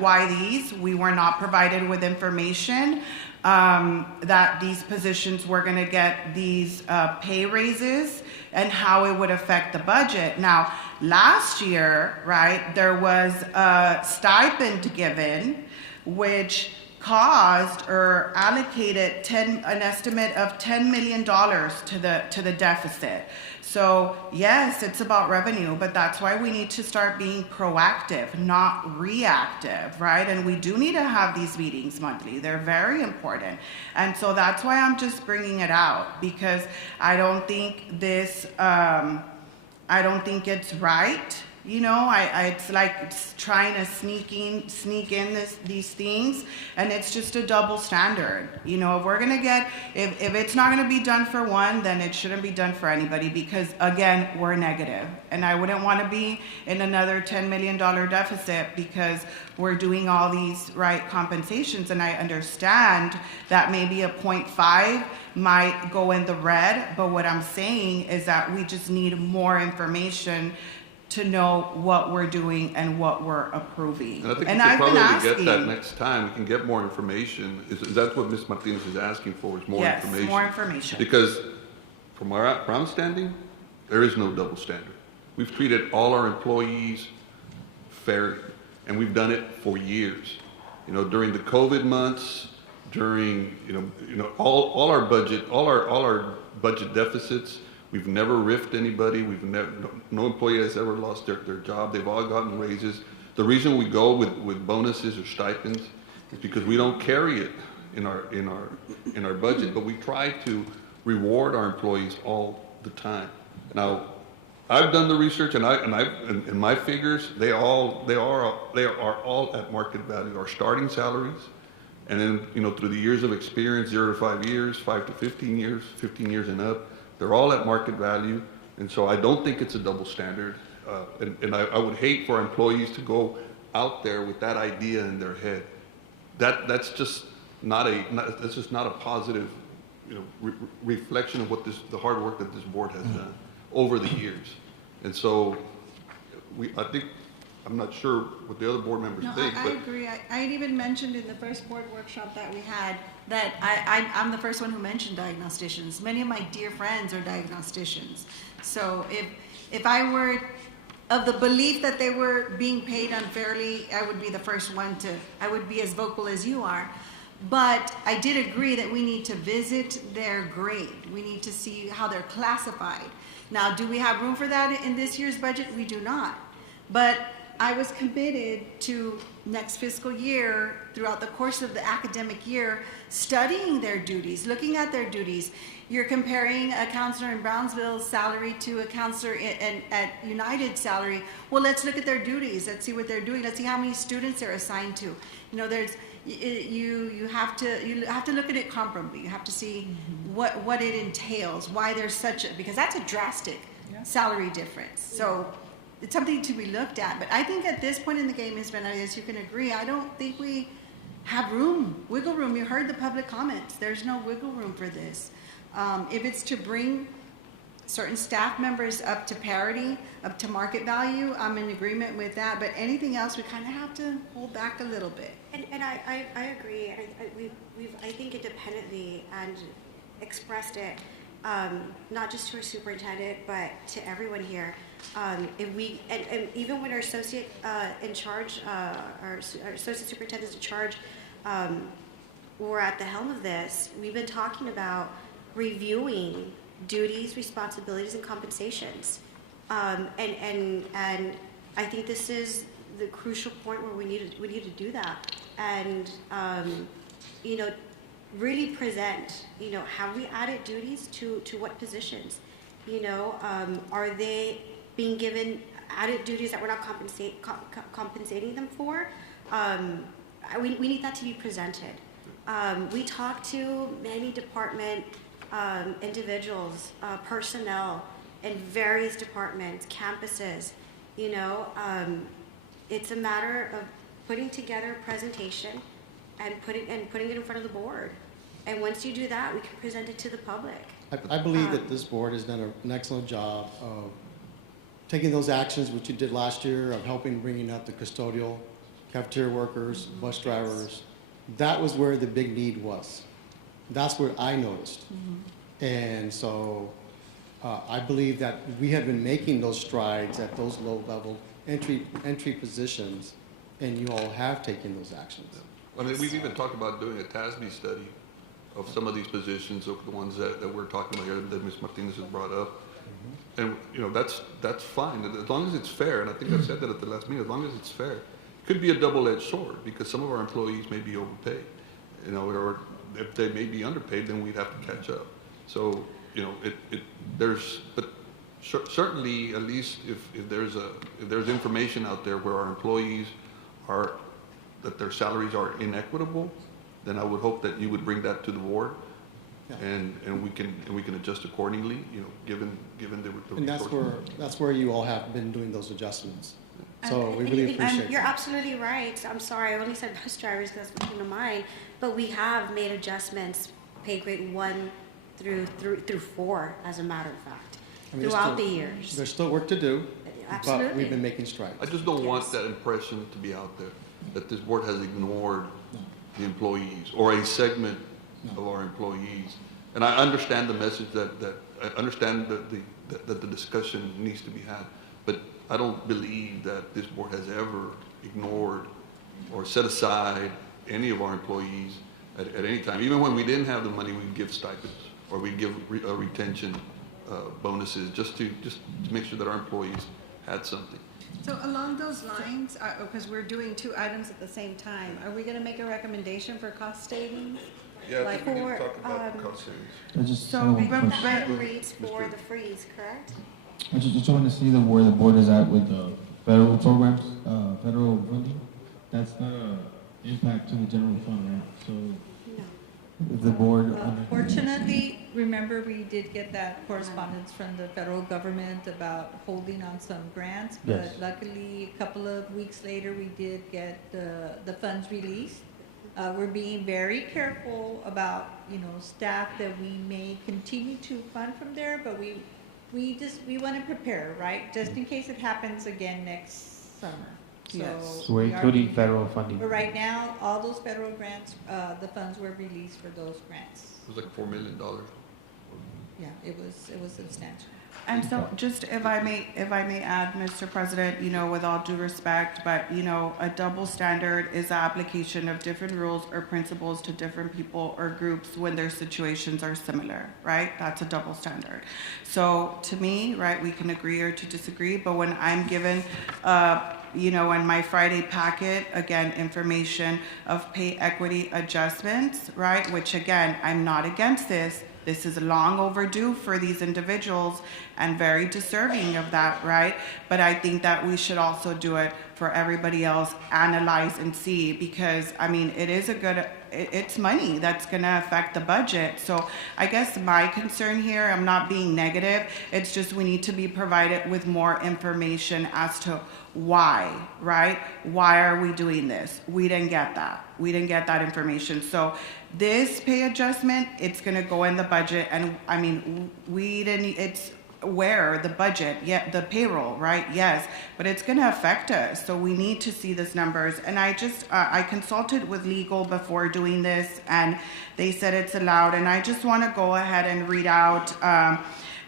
we were not provided with information that these positions were going to get these pay raises and how it would affect the budget. Now, last year, right, there was a stipend given, which caused or allocated an estimate of $10 million to the deficit. So yes, it's about revenue, but that's why we need to start being proactive, not reactive, right? And we do need to have these meetings monthly. They're very important. And so that's why I'm just bringing it out, because I don't think this, I don't think it's right. It's like it's trying to sneak in these things, and it's just a double standard. If we're gonna if it's not gonna be done for one, then it shouldn't be done for anybody, because again, we're negative, and I wouldn't want to be in another $10 million deficit because we're doing all these right compensations, and I understand that maybe a 0.5 might go in the red, but what I'm saying is that we just need more information to know what we're doing and what we're approving. And I think we could probably get that next time. We can get more information. Is that what Ms. Martinez is asking for, is more information? Yes, more information. Because from where I'm standing, there is no double standard. We've treated all our employees fairly, and we've done it for years. During the COVID months, during, all our budget deficits, we've never riffed anybody. No employee has ever lost their job. They've all gotten raises. The reason we go with bonuses or stipends is because we don't carry it in our budget, but we try to reward our employees all the time. Now, I've done the research, and in my figures, they are all at market value. Our starting salaries, and then through the years of experience, 0 to 5 years, 5 to 15 years, 15 years and up. They're all at market value, and so I don't think it's a double standard. And I would hate for our employees to go out there with that idea in their head. That's just not a positive, reflection of what the hard work that this board has done over the years. And so I'm not sure what the other board members think. I agree. I had even mentioned in the first board workshop that we had that I'm the first one who mentioned diagnosticians. Many of my dear friends are diagnosticians. So if I were of the belief that they were being paid unfairly, I would be the first one I would be as vocal as you are. But I did agree that we need to visit their grade. We need to see how they're classified. Now, do we have room for that in this year's budget? We do not. But I was committed to next fiscal year, throughout the course of the academic year, studying their duties, looking at their duties. You're comparing a counselor in Brownsville's salary to a counselor at United's salary. Well, let's look at their duties. Let's see what they're doing. Let's see how many students they're assigned to. you have to look at it comparably. You have to see what it entails, why there's such a, because that's a drastic salary difference. So it's something to be looked at. But I think at this point in the game, Ms. Benavides, you can agree, I don't think we have wiggle room. You heard the public comments. There's no wiggle room for this. If it's to bring certain staff members up to parity, up to market value, I'm in agreement with that. But anything else, we kind of have to hold back a little bit. And I agree. And we've I think independently and expressed it, not just to our superintendent, but to everyone here. If we and even when our associate in charge, our associate superintendents in charge, were at the helm of this, we've been talking about reviewing duties, responsibilities, and compensations. And I think this is the crucial point where we need to do that, and really present, have we added duties to what positions? Are they being given added duties that we're not compensating them for? We need that to be presented. We talked to many department individuals, personnel in various departments, campuses. It's a matter of putting together a presentation and putting it in front of the board. And once you do that, we can present it to the public. I believe that this board has done an excellent job of taking those actions which you did last year of helping bringing up the custodial, cafeteria workers, bus drivers. That was where the big need was. That's what I noticed. And so I believe that we have been making those strides at those low-level entry positions, and you all have taken those actions. I mean, we've even talked about doing a TASB study of some of these positions, of the ones that we're talking about here, that Ms. Martinez has brought up. And, that's fine, as long as it's fair, and I think I said that at the last meeting, as long as it's fair. It could be a double-edged sword, because some of our employees may be overpaid, or if they may be underpaid, then we'd have to catch up. So, but certainly, at least if there's information out there where our employees that their salaries are inequitable, then I would hope that you would bring that to the board, and we can adjust accordingly, given the and that's where you all have been doing those adjustments. So we really appreciate it. You're absolutely right. I'm sorry, I only said bus drivers because that's what came to mind, but we have made adjustments, pay grade 1 through 4, as a matter of fact, throughout the years. There's still work to do, Absolutely. but we've been making strides. I just don't want that impression to be out there, that this board has ignored the employees or a segment of our employees. And I understand the message that I understand that the discussion needs to be had, but I don't believe that this board has ever ignored or set aside any of our employees at any time. Even when we didn't have the money, we'd give stipends or we'd give retention bonuses just to make sure that our employees had something. So along those lines, because we're doing 2 items at the same time, are we going to make a recommendation for cost savings? Yeah, I think we need to talk about the cost savings. So that reads for the freeze, correct? I just want to see where the board is at with the federal programs, federal funding. That's not an impact to the general fund, right? So if the board... Fortunately, remember we did get that correspondence from the federal government about holding on some grants, but Yes. luckily a couple of weeks later we did get the funds released. We're being very careful about, staff that we may continue to fund from there, but we want to prepare, right? Just in case it happens again next summer. So we're including federal funding. But right now, all those federal grants, the funds were released for those grants. It was like $4 million. Yeah, it was substantial. And so just if I may add, Mr. President, with all due respect, but, a double standard is the application of different rules or principles to different people or groups when their situations are similar, right? That's a double standard. So to me, right, we can agree or to disagree, but when I'm given, in my Friday packet, again, information of pay equity adjustments, right? Which again, I'm not against this, This is long overdue for these individuals and very deserving of that, right? But I think that we should also do it for everybody else, analyze and see, because I mean, it's money that's gonna affect the budget. So I guess my concern here, I'm not being negative, it's just we need to be provided with more information as to why, right? Why are we doing this? We didn't get that. We didn't get that information. So this pay adjustment, it's gonna go in the budget, and I mean, it's where the budget, yeah, the payroll, right? Yes, but it's going to affect us. So we need to see these numbers. And I just, I consulted with legal before doing this, and they said it's allowed. And I just want to go ahead and read out,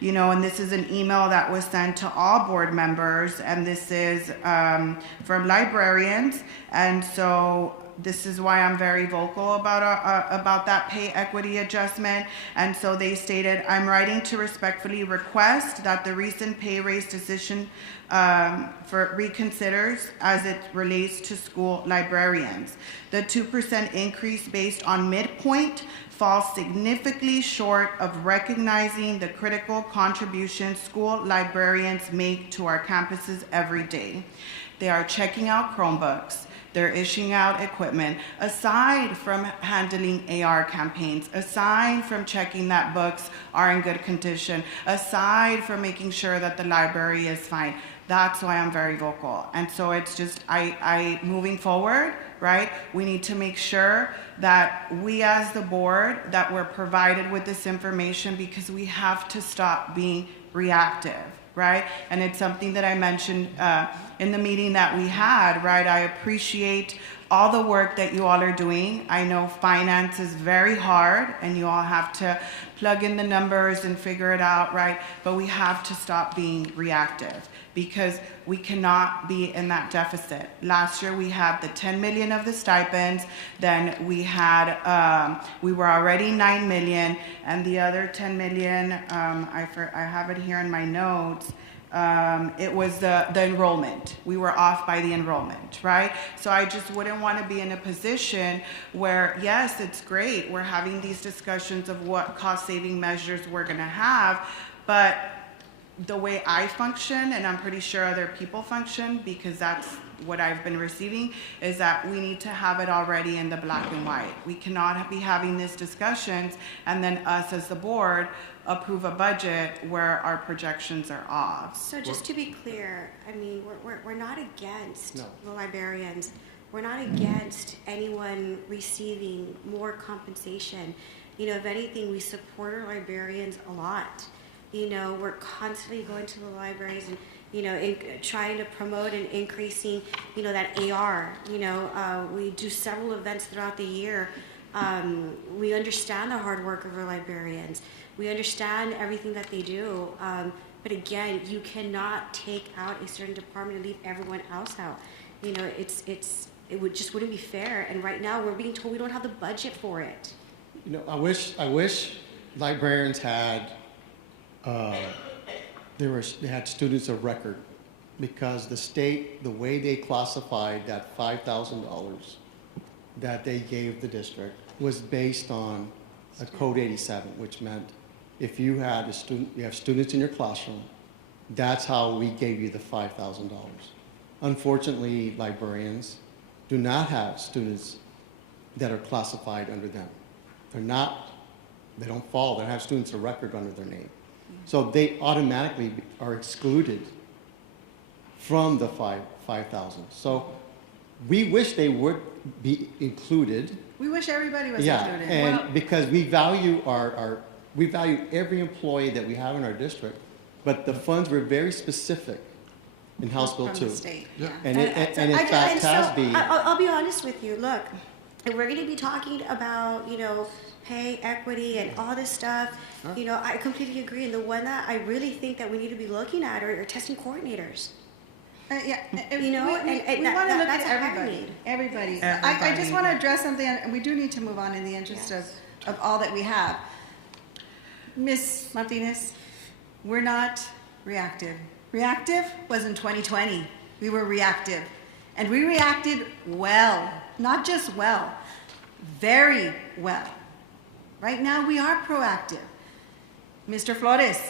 you know, and this is an email that was sent to all board members, and this is from librarians. And so this is why I'm very vocal about that pay equity adjustment. And so they stated, I'm writing to respectfully request that the recent pay raise decision for reconsiders as it relates to school librarians. The 2% increase based on midpoint falls significantly short of recognizing the critical contributions school librarians make to our campuses every day. They are checking out Chromebooks. They're issuing out equipment, aside from handling AR campaigns, aside from checking that books are in good condition, aside from making sure that the library is fine. That's why I'm very vocal. And so it's just, moving forward, right, we need to make sure that we as the board, that we're provided with this information, because we have to stop being reactive, right? And it's something that I mentioned in the meeting that we had, right? I appreciate all the work that you all are doing. I know finance is very hard, and you all have to plug in the numbers and figure it out, right? But we have to stop being reactive, because we cannot be in that deficit. Last year we had the 10 million of the stipends, then we had, we were already 9 million, and the other 10 million, I have it here in my notes, it was the enrollment. We were off by the enrollment, right? So I just wouldn't want to be in a position where, yes, it's great, we're having these discussions of what cost-saving measures we're going to have, but the way I function, and I'm pretty sure other people function, because that's what I've been receiving, is that we need to have it already in the black and white. We cannot be having these discussions and then us as the board approve a budget where our projections are off. So just to be clear, I mean, we're not against the librarians. We're not against anyone receiving more compensation. You know, if anything, we support our librarians a lot. You know, we're constantly going to the libraries and, you know, trying to promote and increasing, you know, that AR. You know, we do several events throughout the year. We understand the hard work of our librarians. We understand everything that they do. But again, you cannot take out a certain department and leave everyone else out. You know, it wouldn't be fair. And right now, we're being told we don't have the budget for it. You know, I wish librarians had. They had students of record, because the state, the way they classified that $5,000 that they gave the district was based on a Code 87, which meant if you had you have students in your classroom, that's how we gave you the $5,000. Unfortunately, librarians do not have students that are classified under them. They don't fall, they don't have students of record under their name. So they automatically are excluded from the 5,000. So we wish they would be included. We wish everybody was included. And because we value we value every employee that we have in our district, but the funds were very specific in House Bill 2. Yeah. And in fact, TASB. I'll be honest with you. Look, if we're going to be talking about, you know, pay equity and all this stuff, you know, I completely agree. And the one that I really think that we need to be looking at are testing coordinators. Yeah, you know, we want to look at everybody. I just want to address something, and we do need to move on in the interest of all that we have. Ms. Martinez, we're not reactive. Reactive was in 2020. We were reactive. And we reacted well, not just well, very well. Right now we are proactive. Mr. Flores,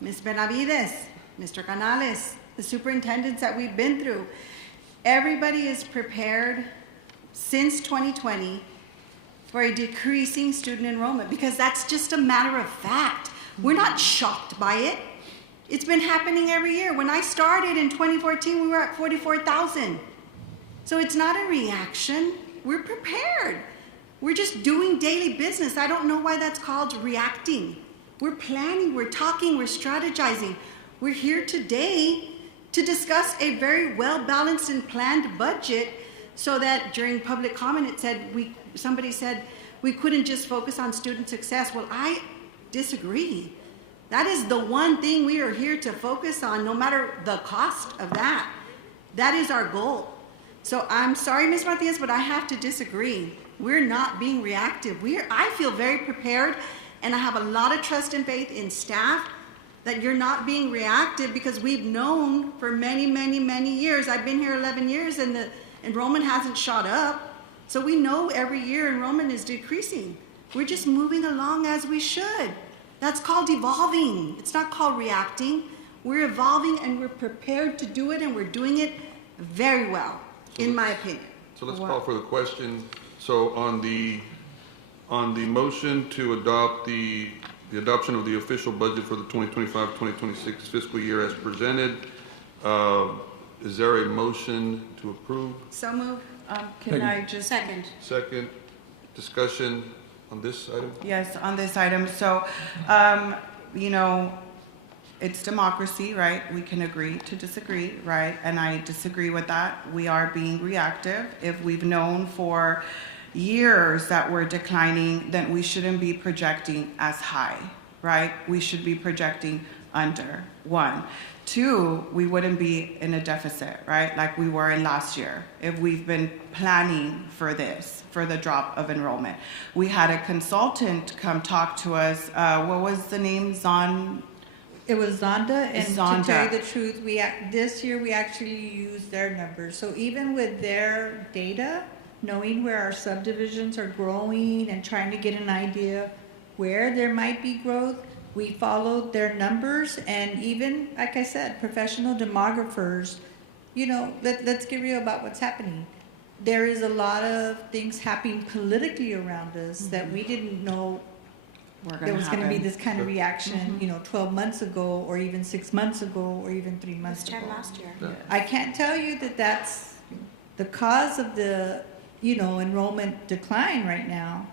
Ms. Benavides, Mr. Canales, the superintendents that we've been through. Everybody is prepared since 2020 for a decreasing student enrollment because that's just a matter of fact. We're not shocked by it. It's been happening every year. When I started in 2014, we were at 44,000. So it's not a reaction. We're prepared. We're just doing daily business. I don't know why that's called reacting. We're planning, we're talking, we're strategizing. We're here today to discuss a very well-balanced and planned budget so that during public comment it said, somebody said we couldn't just focus on student success. Well, I disagree. That is the one thing we are here to focus on, no matter the cost of that. That is our goal. So I'm sorry, Ms. Martinez, but I have to disagree. We're not being reactive. I feel very prepared, and I have a lot of trust and faith in staff that you're not being reactive because we've known for many, many, many years. I've been here 11 years, and the enrollment hasn't shot up. So we know every year enrollment is decreasing. We're just moving along as we should. That's called evolving. It's not called reacting. We're evolving, and we're prepared to do it, and we're doing it very well, in my opinion. So let's call for the question. So on the motion to adopt the adoption of the official budget for the 2025-2026 fiscal year as presented, is there a motion to approve? So move. Can I just? Second. Second. Discussion on this item? Yes, on this item. So, you know, it's democracy, right? We can agree to disagree, right? And I disagree with that. We are being reactive. If we've known for years that we're declining, then we shouldn't be projecting as high, right? We should be projecting under. 1. 2, we wouldn't be in a deficit, right? Like we were in last year, if we've been planning for this, for the drop of enrollment. We had a consultant come talk to us. What was the name? It was Zonda, and Zonda. to tell you the truth, this year we actually used their numbers. So even with their data, knowing where our subdivisions are growing and trying to get an idea where there might be growth, we followed their numbers. And even, like I said, professional demographers, you know, let's get real about what's happening. There is a lot of things happening politically around us that we didn't know there was going to be this kind of reaction, you know, 12 months ago, or even 6 months ago, or even 3 months ago. Last year. Yeah. I can't tell you that that's the cause of the, you know, enrollment decline right now.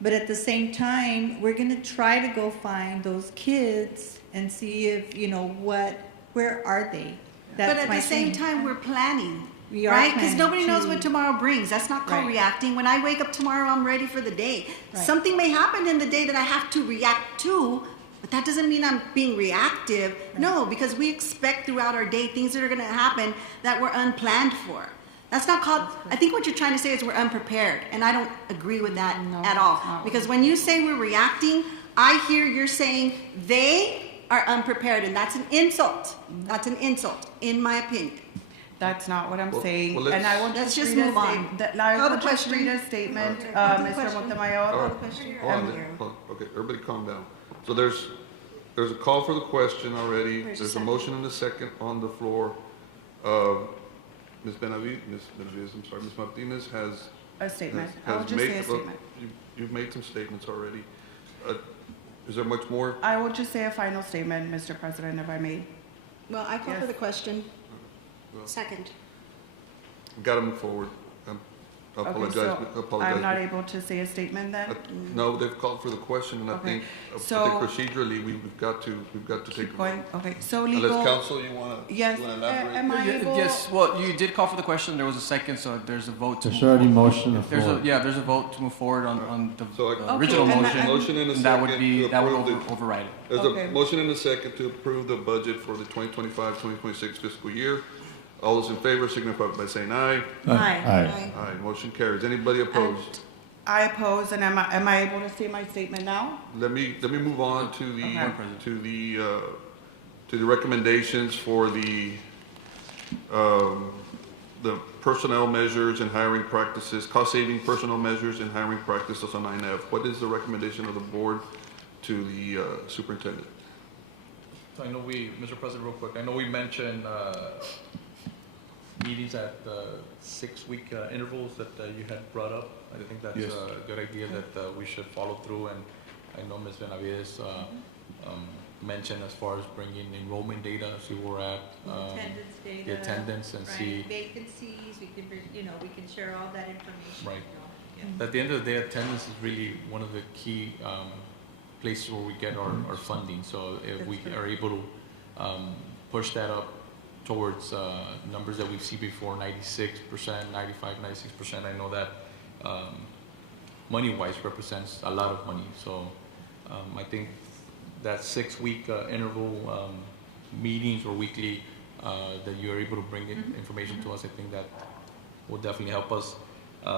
But at the same time, we're going to try to go find those kids and see if, you know, where are they? That's but at my the same thing. time, we're planning. We are right? Because planning nobody knows to- what tomorrow brings. That's not called Right. reacting. When I wake up tomorrow, I'm ready for the day. Right. Something may happen in the day that I have to react to, but that doesn't mean I'm being reactive. Right. No, because we expect throughout our day things that are going to happen that we're unplanned for. That's not called, I think what you're trying to say is we're unprepared, and I don't agree with that at all. Because when you say we're reacting, I hear you're saying they are unprepared, and that's an insult. That's an insult, in my opinion. That's not what I'm Well, saying. well, let's- And I will Let's just just read a move on. statement. I Call will the just question. read a statement, Okay. Call the Mr. question. Montemayor. All right. Hold on, hold on. Okay, everybody calm down. So there's a call for the question already. There's a motion and a second on the floor. Ms. Martinez has. A statement. has I will just made- say a statement. You've made some statements already. Is there much more? I will just say a final statement, Mr. President, if I may. Well, I call Yes. for the question. Well, Second. Got to move forward. I Okay, apologize. so apologize. I'm not able to say a statement then? No, they've called for the question, and I Okay. think So- procedurally we've got to take Keep going, okay, so Unless legal. counsel, you want to Yes, elaborate? am I able? Yes, well, you did call for the question, there was a second, so there's a vote to There's move already forward. motion on the There's floor. there's a vote to move forward on the So original Okay, and motion. Motion and a And that would second be, to that would approve override it. There's Okay. a motion and a second to approve the budget for the 2025-2026 fiscal year. All those in favor signify by saying aye. Aye. Aye, motion carries. Anybody opposed? I oppose, and am I able to say my statement now? Let me move on to Okay. the recommendations for the personnel measures and hiring practices, cost-saving personnel measures and hiring practices on 9F. What is the recommendation of the board to the superintendent? So I know Mr. President, real quick, I know we mentioned meetings at 6-week intervals that you had brought up. I think that's Yes. a good idea that we should follow through, and I know Ms. Benavides mentioned as far as bringing enrollment data, see where we're at, Attendance data. the attendance, and right, see. vacancies, we can, we can share all that information. Right. Yeah. At the end of the day, attendance is really one of the key places where we get our funding. So if we are able to push that up towards numbers that we've seen before, 96%, 95, 96%, I know that money-wise represents a lot of money. So I think that 6-week interval meetings or weekly that you're able to bring information to us, I think that will definitely help us.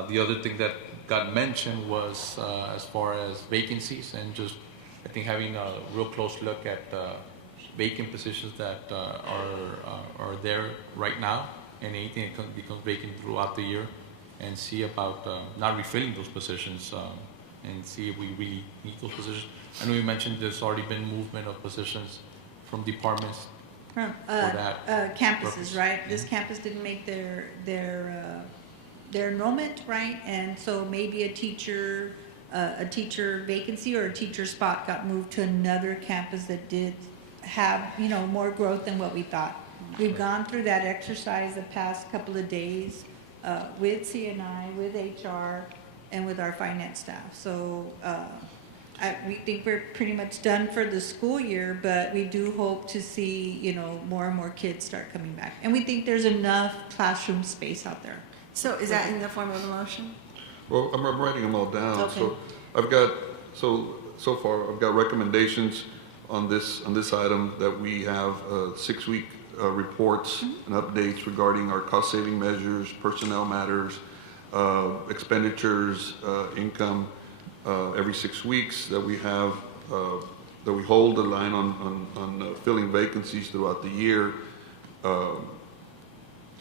The other thing that got mentioned was as far as vacancies, and just I think having a real close look at vacant positions that are there right now, and anything that becomes vacant throughout the year, and see about not refilling those positions, and see if we really need those positions. I know you mentioned there's already been movement of positions from departments From for that campuses, purpose. right? This campus didn't make their enrollment, right? And so maybe a teacher vacancy or a teacher spot got moved to another campus that did have, more growth than what we thought. We've gone through that exercise the past couple of days with CNI, with HR, and with our finance staff. So we think we're pretty much done for the school year, but we do hope to see, more and more kids start coming back. And we think there's enough classroom space out there. So is that in the form of a motion? Well, I'm writing them all down. Okay. So I've got, so far, I've got recommendations on this item that we have 6-week reports and updates regarding our cost-saving measures, personnel matters, expenditures, income, every 6 weeks, that we have, that we hold the line on filling vacancies throughout the year.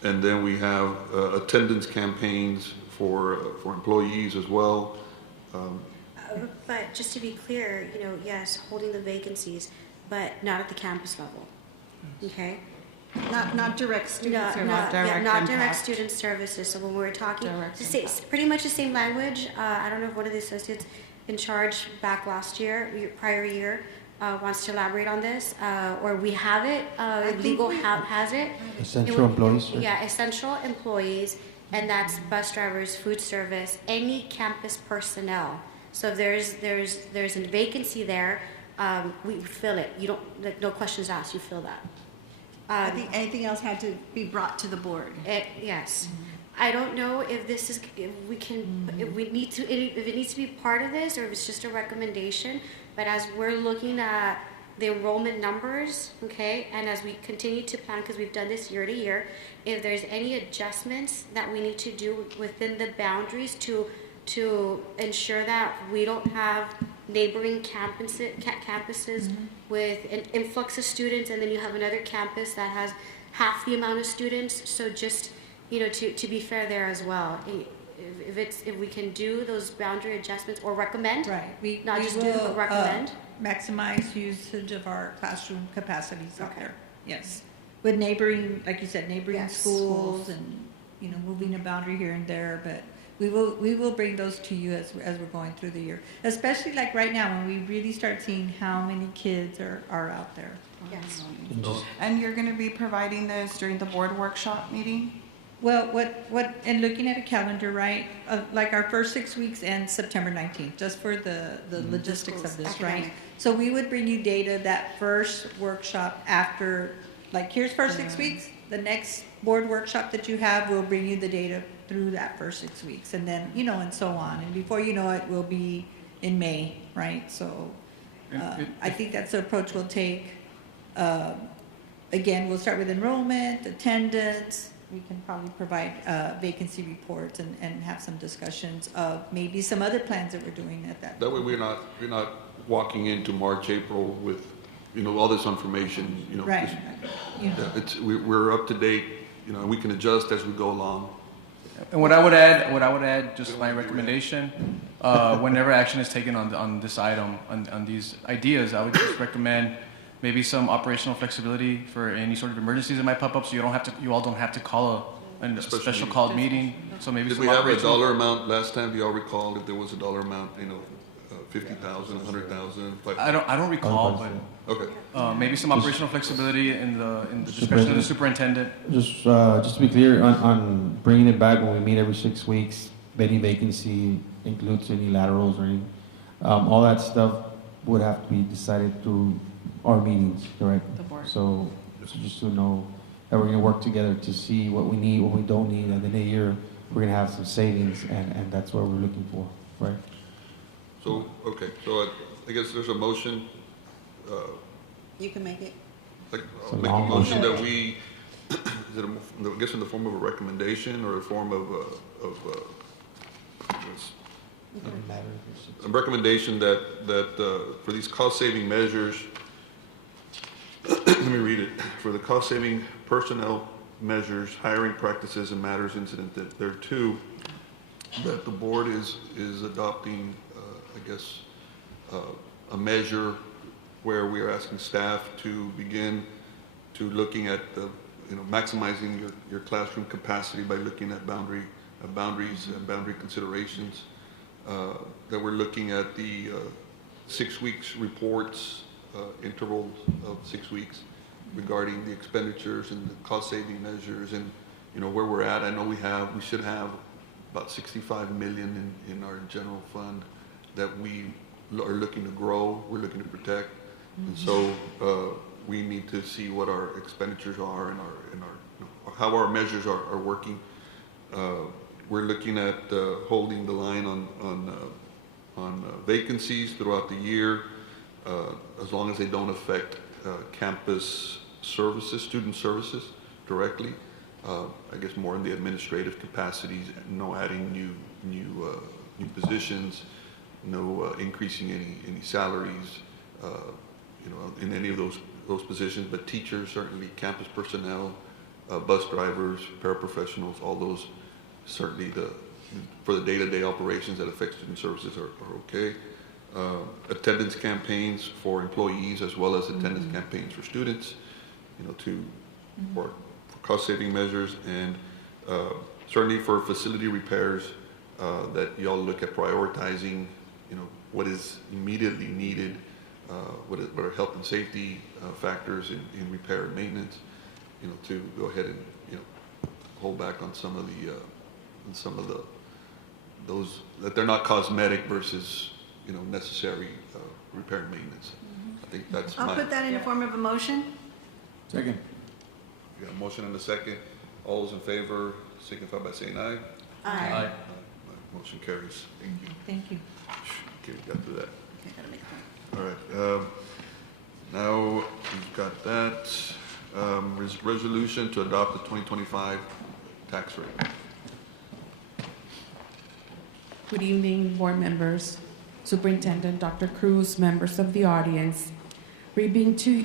And then we have attendance campaigns for employees as well. But just to be clear, yes, holding the vacancies, but not at the campus level, okay? Not direct student services. Not direct student services. So when we're talking, pretty much the same language. I don't know if one of the associates in charge back last year, prior year, wants to elaborate on this, or we have it, legal has it. Essential employees? Yeah, essential employees, and that's bus drivers, food service, any campus personnel. So if there's a vacancy there, we fill it. You don't, no questions asked, you fill that. I think anything else had to be brought to the board. Yes. I don't know if this is, if it needs to be part of this, or if it's just a recommendation. But as we're looking at the enrollment numbers, okay, and as we continue to plan, because we've done this year to year, if there's any adjustments that we need to do within the boundaries to ensure that we don't have neighboring campuses with an influx of students, and then you have another campus that has half the amount of students. So just, to be fair there as well. If we can do those boundary adjustments or recommend, Right. We just will, do, but recommend. Maximize usage of our classroom capacities out there. Yes. With neighboring, like you said, neighboring schools and, moving a boundary here and there, but we will bring those to you as we're going through the year. Especially like right now when we really start seeing how many kids are out there. Yes. And you're going to be providing this during the board workshop meeting? Well, and looking at a calendar, right? Like our first 6 weeks ends September 19th, just for the logistics of this, right? So we would bring you data that first workshop after, like here's first 6 weeks. The next board workshop that you have, we'll bring you the data through that first 6 weeks, and then and so on. And before you know it, we'll be in May, right? So I think that's the approach we'll take. Again, we'll start with enrollment, attendance. We can probably provide vacancy reports and have some discussions of maybe some other plans that we're doing at that. That way we're not walking into March, April with, all this information, Right. We're up to date, we can adjust as we go along. And what I would add, just my recommendation, whenever action is taken on this item, on these ideas, I would just recommend maybe some operational flexibility for any sort of emergencies that might pop up, so you all don't have to call a special called meeting. So maybe Did some we have a operational- dollar amount last time? Do y'all recall if there was a dollar amount, 50,000, 100,000? I don't recall, but Okay. maybe some Just- operational flexibility in the Mr. discretion of the President. superintendent. Just to be clear, on bringing it back when we meet every 6 weeks, any vacancy includes any laterals or any, all that stuff would have to be decided through our meetings, correct? The board. So just to know that we're gonna work together to see what we need, what we don't need, and at the end of the year, we're gonna have some savings, and that's what we're looking for, right? So, okay, so I guess there's a motion, You can make it. I'll make a motion that we, is it I guess in the form of a recommendation or a form of a recommendation that for these cost-saving measures, let me read it, for the cost-saving personnel measures, hiring practices, and matters incident that there are two, that the board is adopting, I guess, a measure where we are asking staff to begin to looking at the, maximizing your classroom capacity by looking at boundaries and boundary considerations. That we're looking at the 6 weeks reports, intervals of 6 weeks regarding the expenditures and the cost-saving measures and, where we're at. I know we should have about 65 million in our general fund that we are looking to grow, we're looking to protect. And so we need to see what our expenditures are and how our measures are working. We're looking at holding the line on vacancies throughout the year, as long as they don't affect campus services, student services directly. I guess more in the administrative capacities, no adding new positions, no increasing any salaries, in any of those positions. But teachers, certainly campus personnel, bus drivers, paraprofessionals, all those certainly for the day-to-day operations that affect student services are okay. Attendance campaigns for employees as well as attendance campaigns for students, for cost-saving measures, and certainly for facility repairs, that y'all look at prioritizing, what is immediately needed, what are health and safety factors in repair and maintenance, to go ahead and hold back on some of those that they're not cosmetic versus necessary repair and maintenance. I think that's I'll put that in the form of a motion. Second. We got a motion and a second. All those in favor signify by saying aye. Aye. Motion carries. Thank you. Thank you. Okay, we got to that. Okay, gotta make that. All right. Now we've got that. Resolution to adopt the 2025 tax rate. Good evening, board members, Superintendent Dr. Cruz, members of the audience. Reading to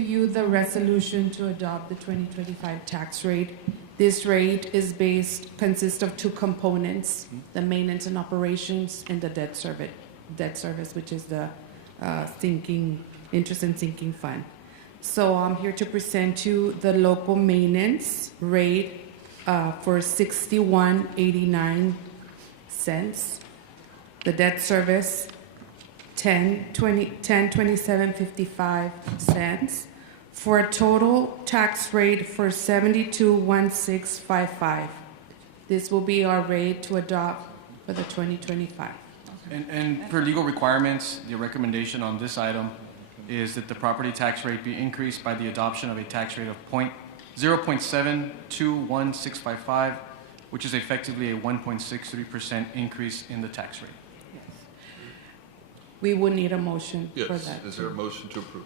you the resolution to adopt the 2025 tax rate. This rate consists of two components: the maintenance and operations and the debt service, which is the interest and sinking fund. So I'm here to present you the local maintenance rate for 61.89 cents. The debt service 10.2755 cents, for a total tax rate for 72.1655. This will be our rate to adopt for the 2025. And for legal requirements, the recommendation on this item is that the property tax rate be increased by the adoption of a tax rate of 0.721655, which is effectively a 1.63% increase in the tax rate. We would need a motion for Yes. that. Is there a motion to approve?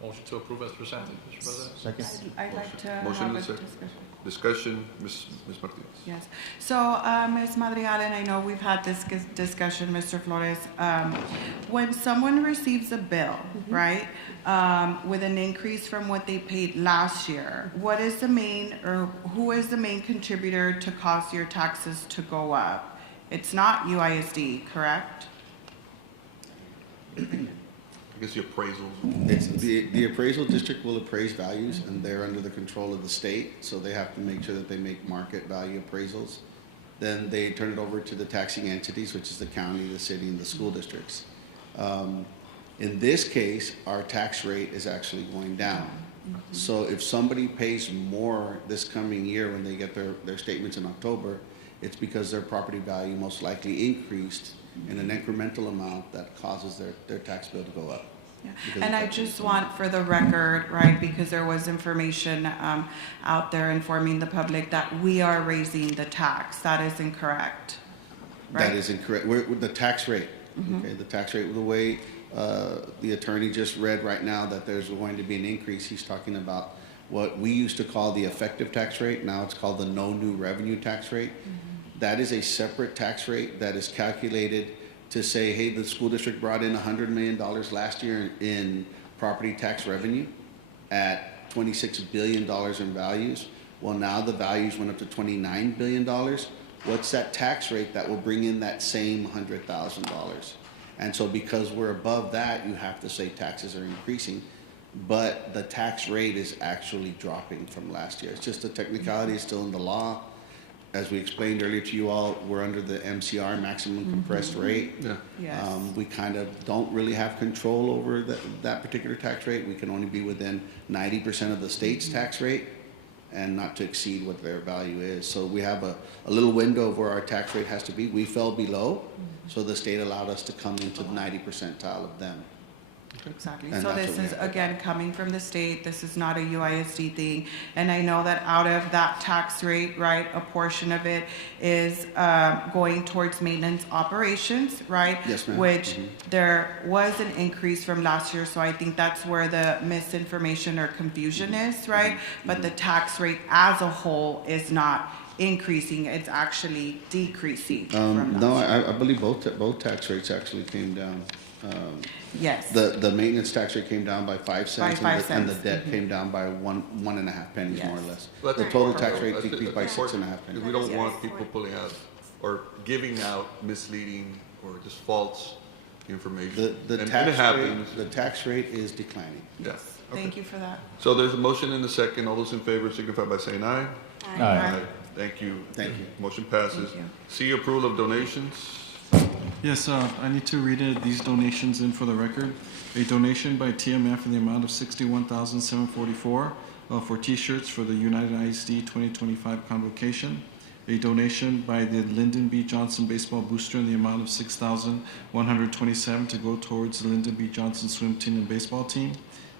Motion to approve as presented, Mr. President. Second. I'd like to Motion have and a a second. discussion. Discussion, Ms. Martinez. Yes. So, Ms. Madrigal, and I know we've had this discussion, Mr. Flores. When someone receives a bill, right, with an increase from what they paid last year, what is the main, or who is the main contributor to cause your taxes to go up? It's not UISD, correct? I guess the appraisals. It's the appraisal district will appraise values, and they're under the control of the state, so they have to make sure that they make market value appraisals. Then they turn it over to the taxing entities, which is the county, the city, and the school districts. In this case, our tax rate is actually going down. So if somebody pays more this coming year when they get their statements in October, it's because their property value most likely increased in an incremental amount that causes their tax bill to go up. Yeah. And I just want for the record, right, because there was information out there informing the public that we are raising the tax. That is incorrect. Right? That is incorrect. The tax rate, okay, the tax rate, the way the attorney just read right now that there's going to be an increase, he's talking about what we used to call the effective tax rate. Now it's called the no new revenue tax rate. That is a separate tax rate that is calculated to say, hey, the school district brought in $100 million last year in property tax revenue at $26 billion in values. Well, now the values went up to $29 billion. What's that tax rate that will bring in that same $100,000? And so because we're above that, you have to say taxes are increasing, but the tax rate is actually dropping from last year. It's just a technicality, it's still in the law. As we explained earlier to you all, we're under the MCR, maximum compressed rate. Yeah. Yes. We kind of don't really have control over that particular tax rate. We can only be within 90% of the state's tax rate and not to exceed what their value is. So we have a little window of where our tax rate has to be. We fell below, so the state allowed us to come into the 90 percentile of them. Exactly. And So that's this what we is, have to again, coming from the state. This is not a UISD thing. And I know that out of that tax rate, right, a portion of it is going towards maintenance operations, right? Yes, ma'am. Which there was an increase from last year, so I think that's where the misinformation or confusion is, right? But the tax rate as a whole is not increasing, it's actually decreasing from No, last year. I believe both tax rates actually came down. Yes. The maintenance tax rate came down by 5 cents, By 5 and the cents. debt came down by one and a half pennies, more or less. Well, The that's total important, tax though. rate That's decreased by important, 6.5 pennies. because we don't want people pulling out or giving out misleading or just false information. The And tax it happens. rate, the tax rate is declining. Yeah. Thank you for that. So there's a motion and a second. All those in favor signify by saying aye. Aye. Aye. Thank you. Thank you. Motion passes. Thank you. See approval of donations. Yes, I need to read these donations in for the record. A donation by TMF in the amount of $61,744 for T-shirts for the United ISD 2025 convocation. A donation by the Lyndon B. Johnson Baseball Booster in the amount of $6,127 to go towards the Lyndon B. Johnson swim team and baseball team.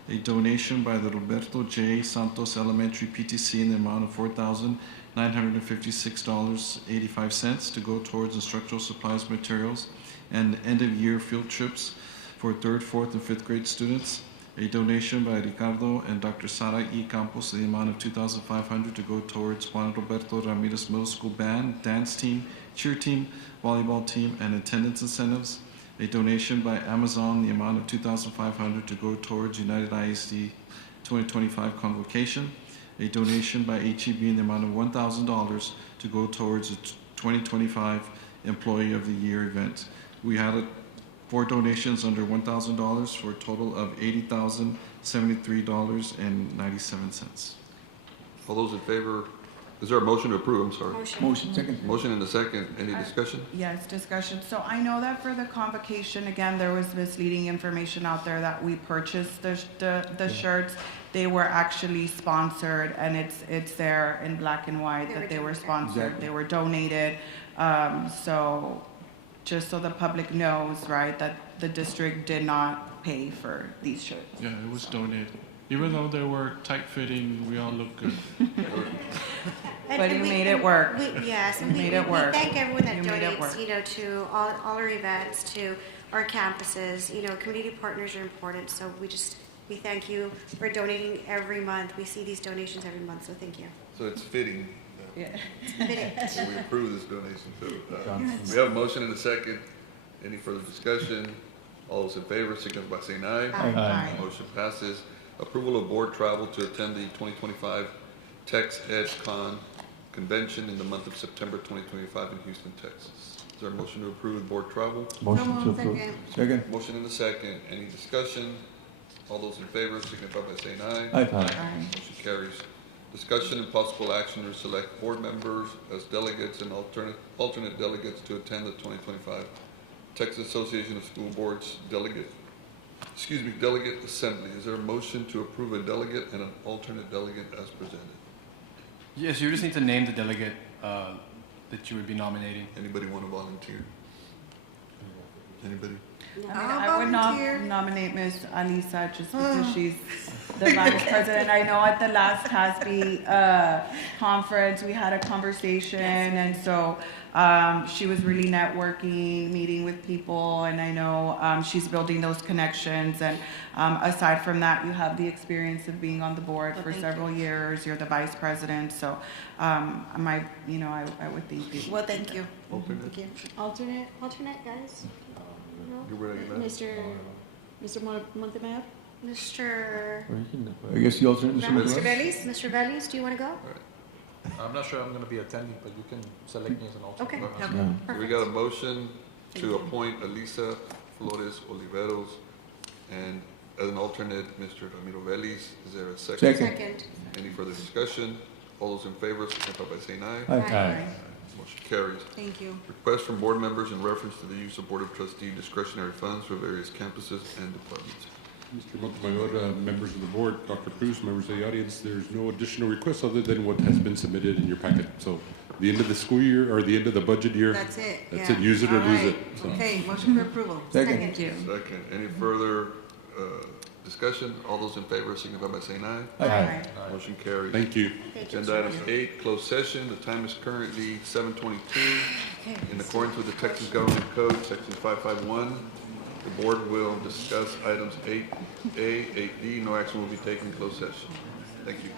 A donation by the Roberto J. Santos Elementary PTC in the amount of $4,956.85 to go towards instructional supplies, materials, and end-of-year field trips for 3rd, 4th, and 5th grade students. A donation by Ricardo and Dr. Sara E. Campos in the amount of $2,500 to go towards Juan Roberto Ramirez Middle School Band, dance team, cheer team, volleyball team, and attendance incentives. A donation by Amazon in the amount of $2,500 to go towards United ISD 2025 convocation. A donation by HEB in the amount of $1,000 to go towards the 2025 Employee of the Year event. We had 4 donations under $1,000 for a total of $80,073.97. All those in favor, is there a motion to approve? I'm sorry. Motion. Second. Motion and a second. Any discussion? Yes, discussion. So I know that for the convocation, again, there was misleading information out there that we purchased the shirts. They were actually sponsored, and it's there in black and white that they were sponsored. Exactly. They were donated. So just so the public knows, right, that the district did not pay for these shirts. Yeah, it was donated. Even though they were tight-fitting, we all look good. But you made it work. Yes, and You made it work. we thank everyone that You made it work. donates, to all our events, to our campuses. Community partners are important, so we thank you for donating every month. We see these donations every month, so thank you. So it's fitting. Yeah. that we approve this donation. So we have a motion and a second. Any further discussion? All those in favor signify by saying aye. Aye. Motion passes. Approval of board travel to attend the 2025 Tex Ed Con convention in the month of September 2025 in Houston, Texas. Is there a motion to approve board travel? Motion to approve. Second. Motion and a second. Any discussion? All those in favor signify by saying aye. Aye. Motion carries. Discussion and possible action to select board members as delegates and alternate delegates to attend the 2025 Texas Association of School Boards Delegate Assembly. Is there a motion to approve a delegate and an alternate delegate as presented? Yes, you just need to name the delegate that you would be nominating. Anybody want to volunteer? Anybody? I would nominate Ms. Alisa just because she's the vice president. I know at the last TASB conference, we had a conversation, and so she was really networking, meeting with people, and I know she's building those connections. And aside from that, you have the experience of being on the board for several years. You're the vice president, so I would think you. Well, thank you. Alternate? Thank you. Alternate, guys? No? You're ready, man. Mr. Montemayor? Mr. I guess the alternate. Mr. Veliz? Mr. Veliz, do you want to go? I'm not sure I'm going to be attending, but you can select me as an alternate. Okay. We got a motion to appoint Elisa Flores Oliveros and as an alternate, Mr. Ramiro Veliz. Is there a second? Second. Any further discussion? All those in favor signify by saying aye. Aye. Motion carries. Thank you. Request from board members in reference to the use of Board of Trustee discretionary funds for various campuses and departments. Mr. Montemayor, members of the board, Dr. Cruz, members of the audience, there's no additional requests other than what has been submitted in your packet. So the end of the school year or the end of the budget year. That's it. That's it. Use it or lose it. So. Okay, motion for approval. Thank you. Second. Any further discussion? All those in favor signify by saying aye. Aye. Motion carries. Thank you. Agenda item 8, closed session. The time is currently 7:22. In accordance with the Texas Government Code, Section 551, the board will discuss items 8A, 8D. No action will be taken in closed session. Thank you.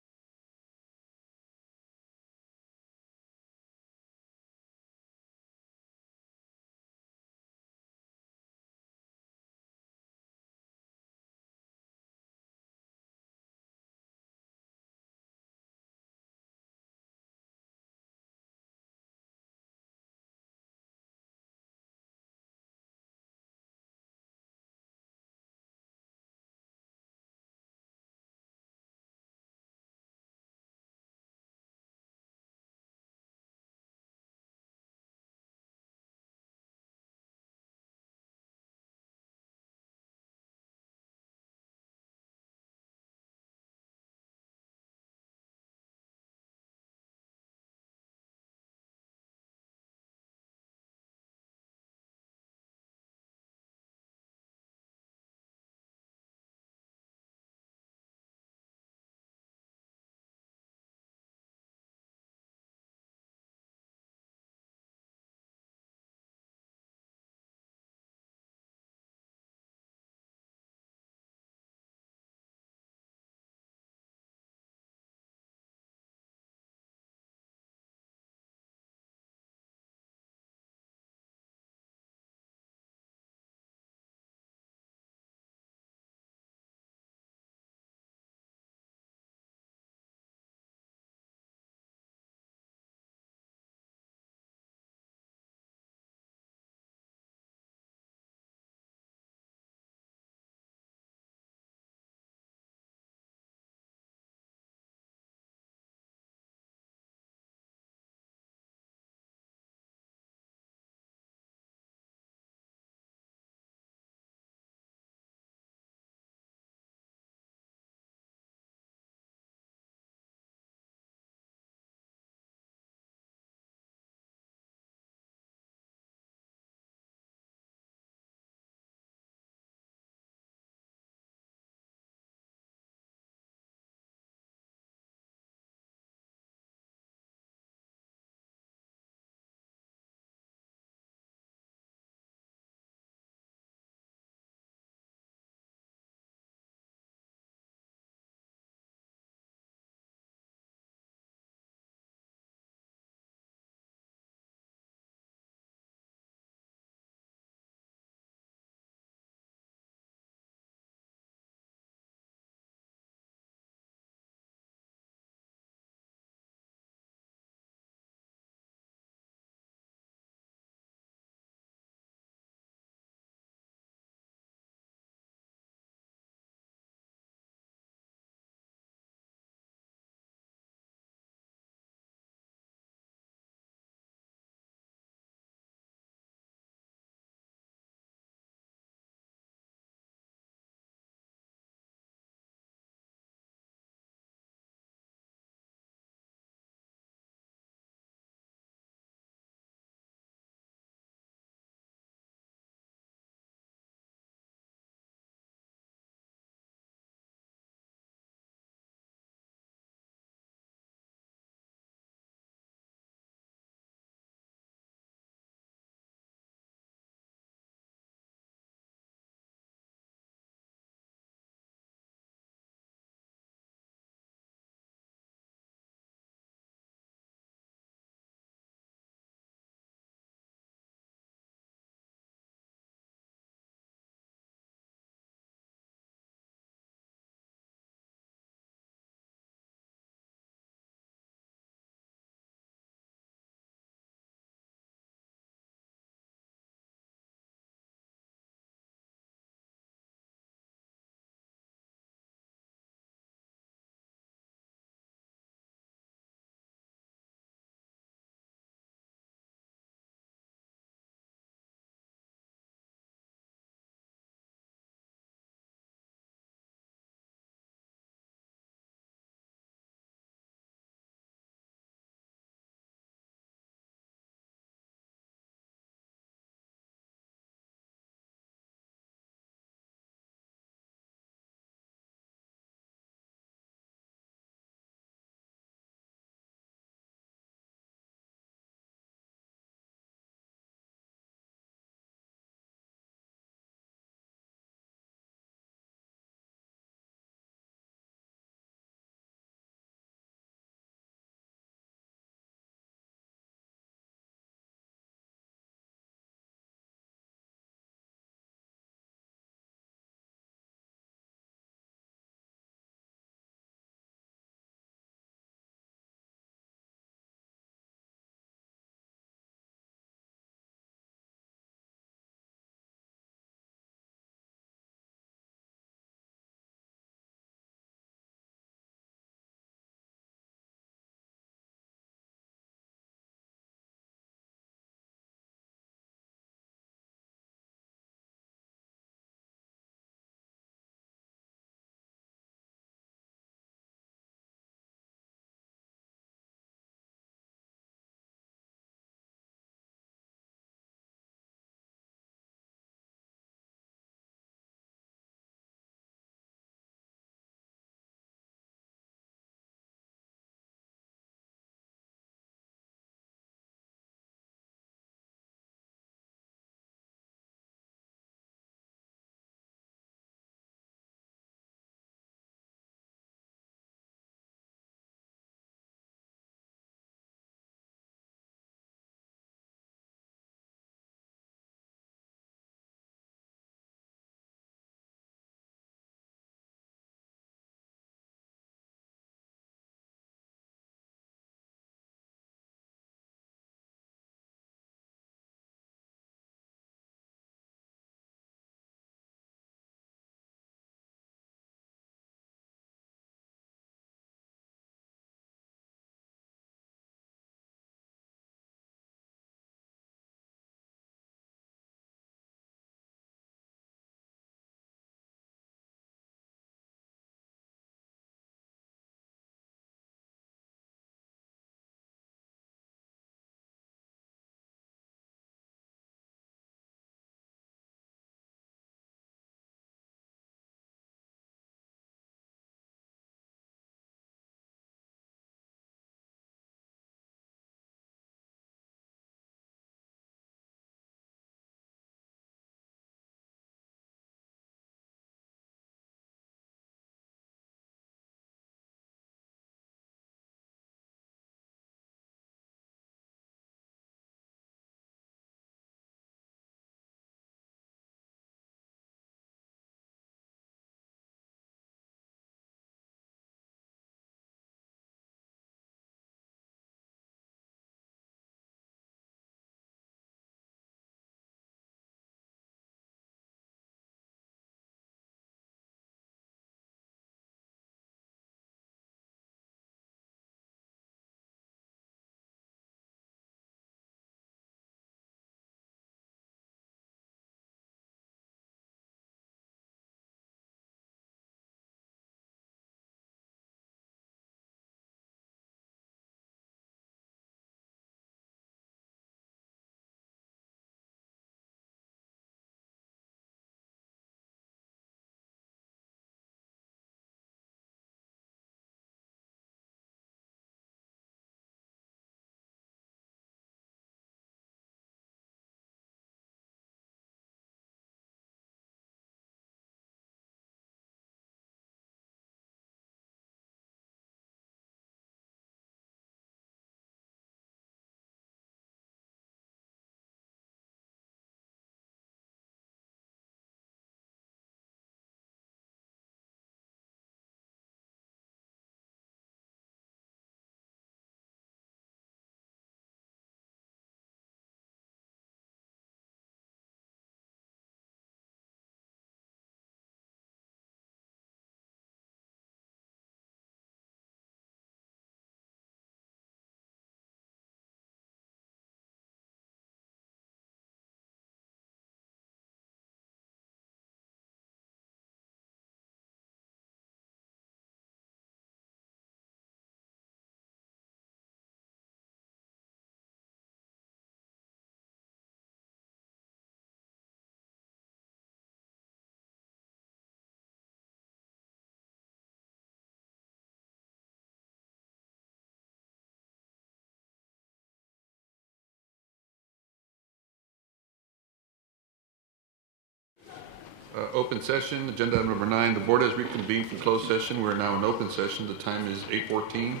Open session, agenda item number 9. The board has reconvened from closed session. We are now in open session. The time is 8:14.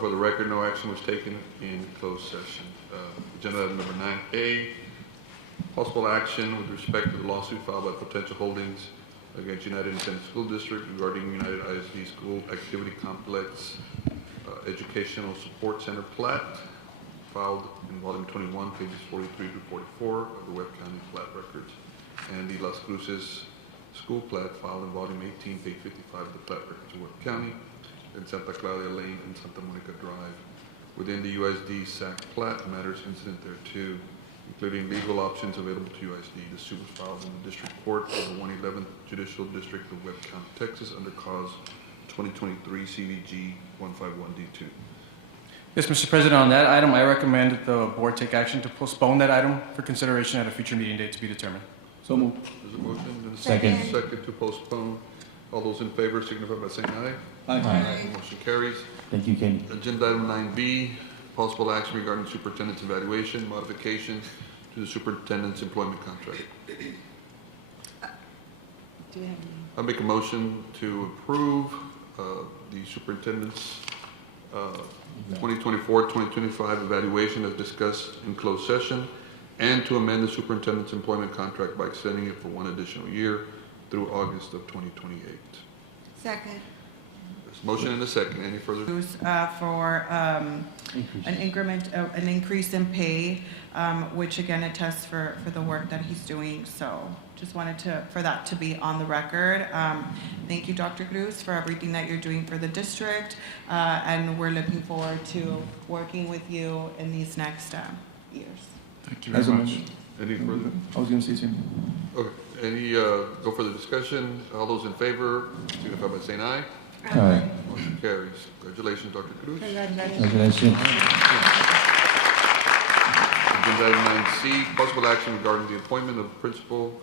For the record, no action was taken in closed session. Agenda item number 9A, possible action with respect to the lawsuit filed by Potential Holdings against United Independent School District regarding United ISD School Activity Complex Educational Support Center plat, filed in volume 21, pages 43 to 44 of the Webb County Plat Records, and the Las Cruces School plat, filed in volume 18, page 55 of the Plat Records of Webb County, in Santa Claudia Lane and Santa Monica Drive, within the USD SAC plat, matters incident thereto, including legal options available to USD. The suit was filed in the District Court of the 111th Judicial District of Webb County, Texas, under cause 2023 CVG 151D2. Yes, Mr. President, on that item, I recommend that the board take action to postpone that item for consideration at a future meeting date to be determined. So moved. There's a motion and a Second. second to postpone. All those in favor signify by saying aye. Aye. Motion carries. Thank you, Kenny. Agenda item 9B, possible action regarding superintendent's evaluation, modifications to the superintendent's employment contract. Do you have any? I make a motion to approve the superintendent's 2024-2025 evaluation as discussed in closed session, and to amend the superintendent's employment contract by extending it for 1 additional year through August of 2028. Second. There's a motion and a second. Any further? For an increment, an increase in pay, which again attests for the work that he's doing. So just wanted for that to be on the record. Thank you, Dr. Cruz, for everything that you're doing for the district. And we're looking forward to working with you in these next years. Thank you very much. Any further? I was going to say something. Okay. Any, go for the discussion. All those in favor, signify by saying aye. Aye. Motion carries. Congratulations, Dr. Cruz. Congratulations. Agenda item 9C, possible action regarding the appointment of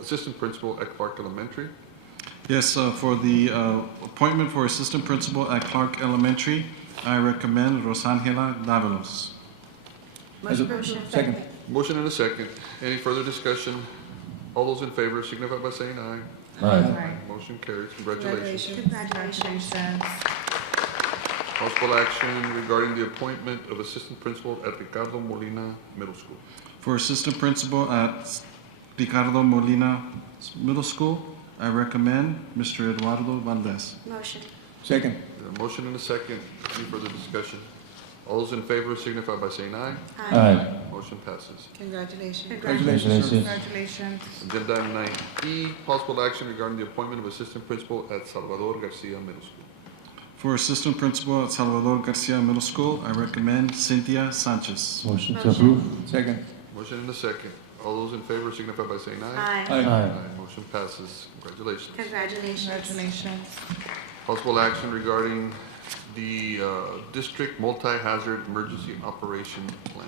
assistant principal at Clark Elementary. Yes, for the appointment for assistant principal at Clark Elementary, I recommend Rosangela Davalos. Motion. Second. Motion and a second. Any further discussion? All those in favor signify by saying aye. Aye. Motion carries. Congratulations. Congratulations. Possible action regarding the appointment of assistant principal at Ricardo Molina Middle School. For assistant principal at Ricardo Molina Middle School, I recommend Mr. Eduardo Valdez. Motion. Second. A motion and a second. Any further discussion? All those in favor signify by saying aye. Aye. Motion passes. Congratulations. Congratulations. Congratulations. Agenda item 9E, possible action regarding the appointment of assistant principal at Salvador Garcia Middle School. For assistant principal at Salvador Garcia Middle School, I recommend Cynthia Sanchez. Motion to approve. Second. Motion and a second. All those in favor signify by saying aye. Aye. Aye. Motion passes. Congratulations. Congratulations. Congratulations. Possible action regarding the district multi-hazard emergency operation plan.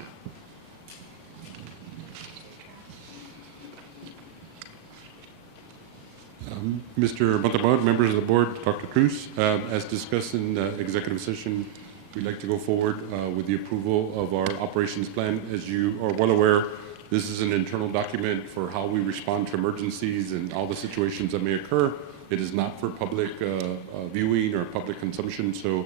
Mr. Montalban, members of the board, Dr. Cruz, as discussed in executive session, we'd like to go forward with the approval of our operations plan. As you are well aware, this is an internal document for how we respond to emergencies and all the situations that may occur. It is not for public viewing or public consumption, so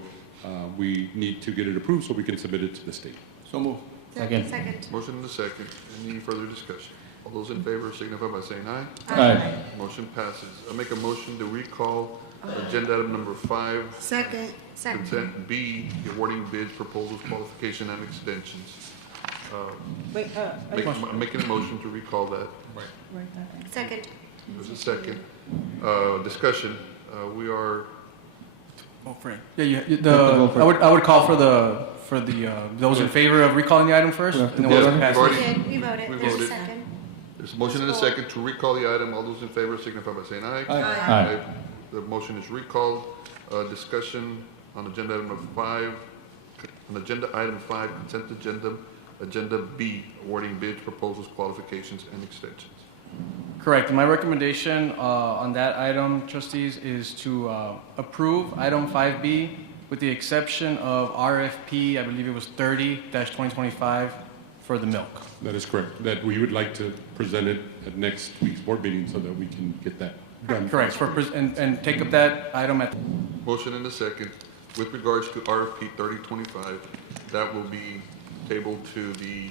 we need to get it approved so we can submit it to the state. So move. Second. Motion and a second. Any further discussion? All those in favor signify by saying aye. Aye. Motion passes. I make a motion to recall agenda item number 5. Second. Consent B, the awarding bids, proposals, qualification, and extensions. I'm making a motion to recall that. Second. There's a second. Discussion. We are. Oh, Frank. Yeah, I would call for the those in favor of recalling the item first. And then we'll pass it. We voted. There's a second. There's a motion and a second to recall the item. All those in favor signify by saying aye. Aye. The motion is recalled. Discussion on agenda item number 5. On agenda item 5, consent agenda, agenda B, awarding bids, proposals, qualifications, and extensions. Correct. My recommendation on that item, trustees, is to approve item 5B with the exception of RFP, I believe it was 30-2025 for the milk. That is correct. That we would like to present it at next week's board meeting so that we can get that done. Correct, and take up that item at. Motion and a second. With regards to RFP 3025, that will be tabled to the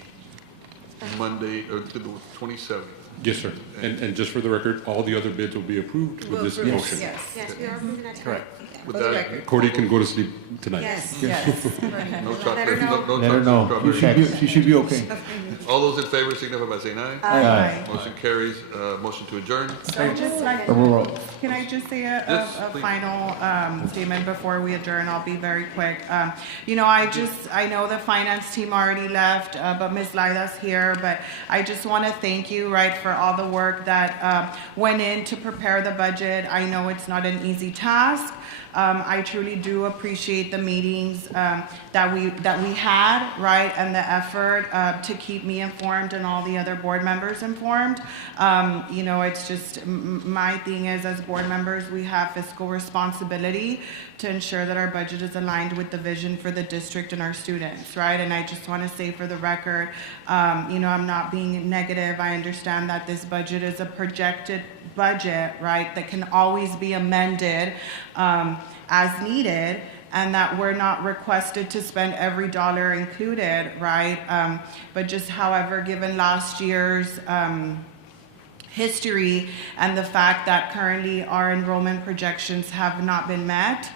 Monday, or to the 27th. Yes, sir. And just for the record, all the other bids will be approved with this motion. Yes, we are approving that. Correct. With For the that, record. Cordy can go to sleep tonight. Yes. no chocolate, no Let her chocolate know. strawberry. She should be okay. All those in favor signify by saying aye. Aye. Motion carries. Motion to adjourn. So just like, can I just say Yes, a please. final statement before we adjourn? I'll be very quick. You know, I know the finance team already left, but Ms. Lila's here, but I just want to thank you, right, for all the work that went in to prepare the budget. I know it's not an easy task. I truly do appreciate the meetings that we had, right, and the effort to keep me informed and all the other board members informed. You know, it's just my thing is, as board members, we have fiscal responsibility to ensure that our budget is aligned with the vision for the district and our students, right? And I just want to say for the record, you know, I'm not being negative. I understand that this budget is a projected budget, right, that can always be amended as needed, and that we're not requested to spend every dollar included, right? But just however, given last year's history and the fact that currently our enrollment projections have not been met,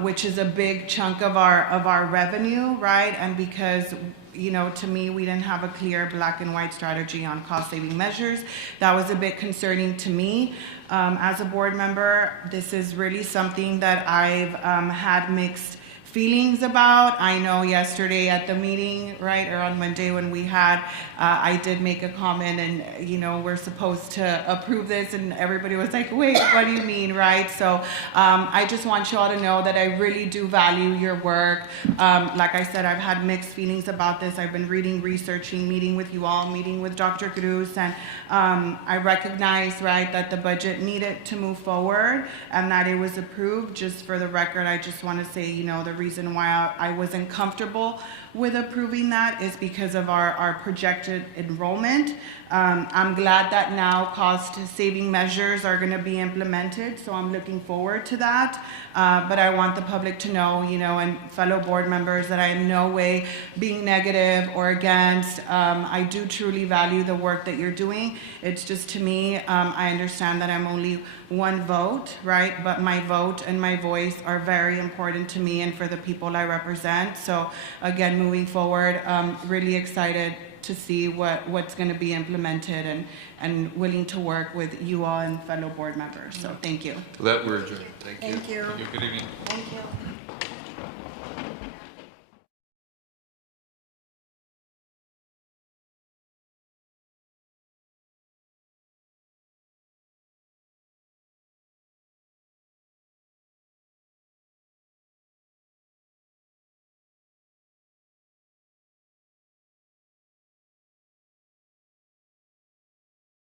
which is a big chunk of our revenue, right? And because, you know, to me, we didn't have a clear black and white strategy on cost saving measures. That was a bit concerning to me. As a board member, this is really something that I've had mixed feelings about. I know yesterday at the meeting, right, or on Monday when we had, I did make a comment and, you know, we're supposed to approve this, and everybody was like, wait, what do you mean, right? So I just want you all to know that I really do value your work. Like I said, I've had mixed feelings about this. I've been reading, researching, meeting with you all, meeting with Dr. Cruz, and I recognize, right, that the budget needed to move forward and that it was approved. Just for the record, I just want to say, you know, the reason why I wasn't comfortable with approving that is because of our projected enrollment. I'm glad that now cost saving measures are going to be implemented, so I'm looking forward to that. But I want the public to know, you know, and fellow board members, that I am in no way being negative or against. I do truly value the work that you're doing. It's just, to me, I understand that I'm only one vote, right? But my vote and my voice are very important to me and for the people I represent. So again, moving forward, really excited to see what's going to be implemented, and willing to work with you all and fellow board members. So thank you. For that, we're adjourned. Thank you. Thank you. Good evening. Thank you.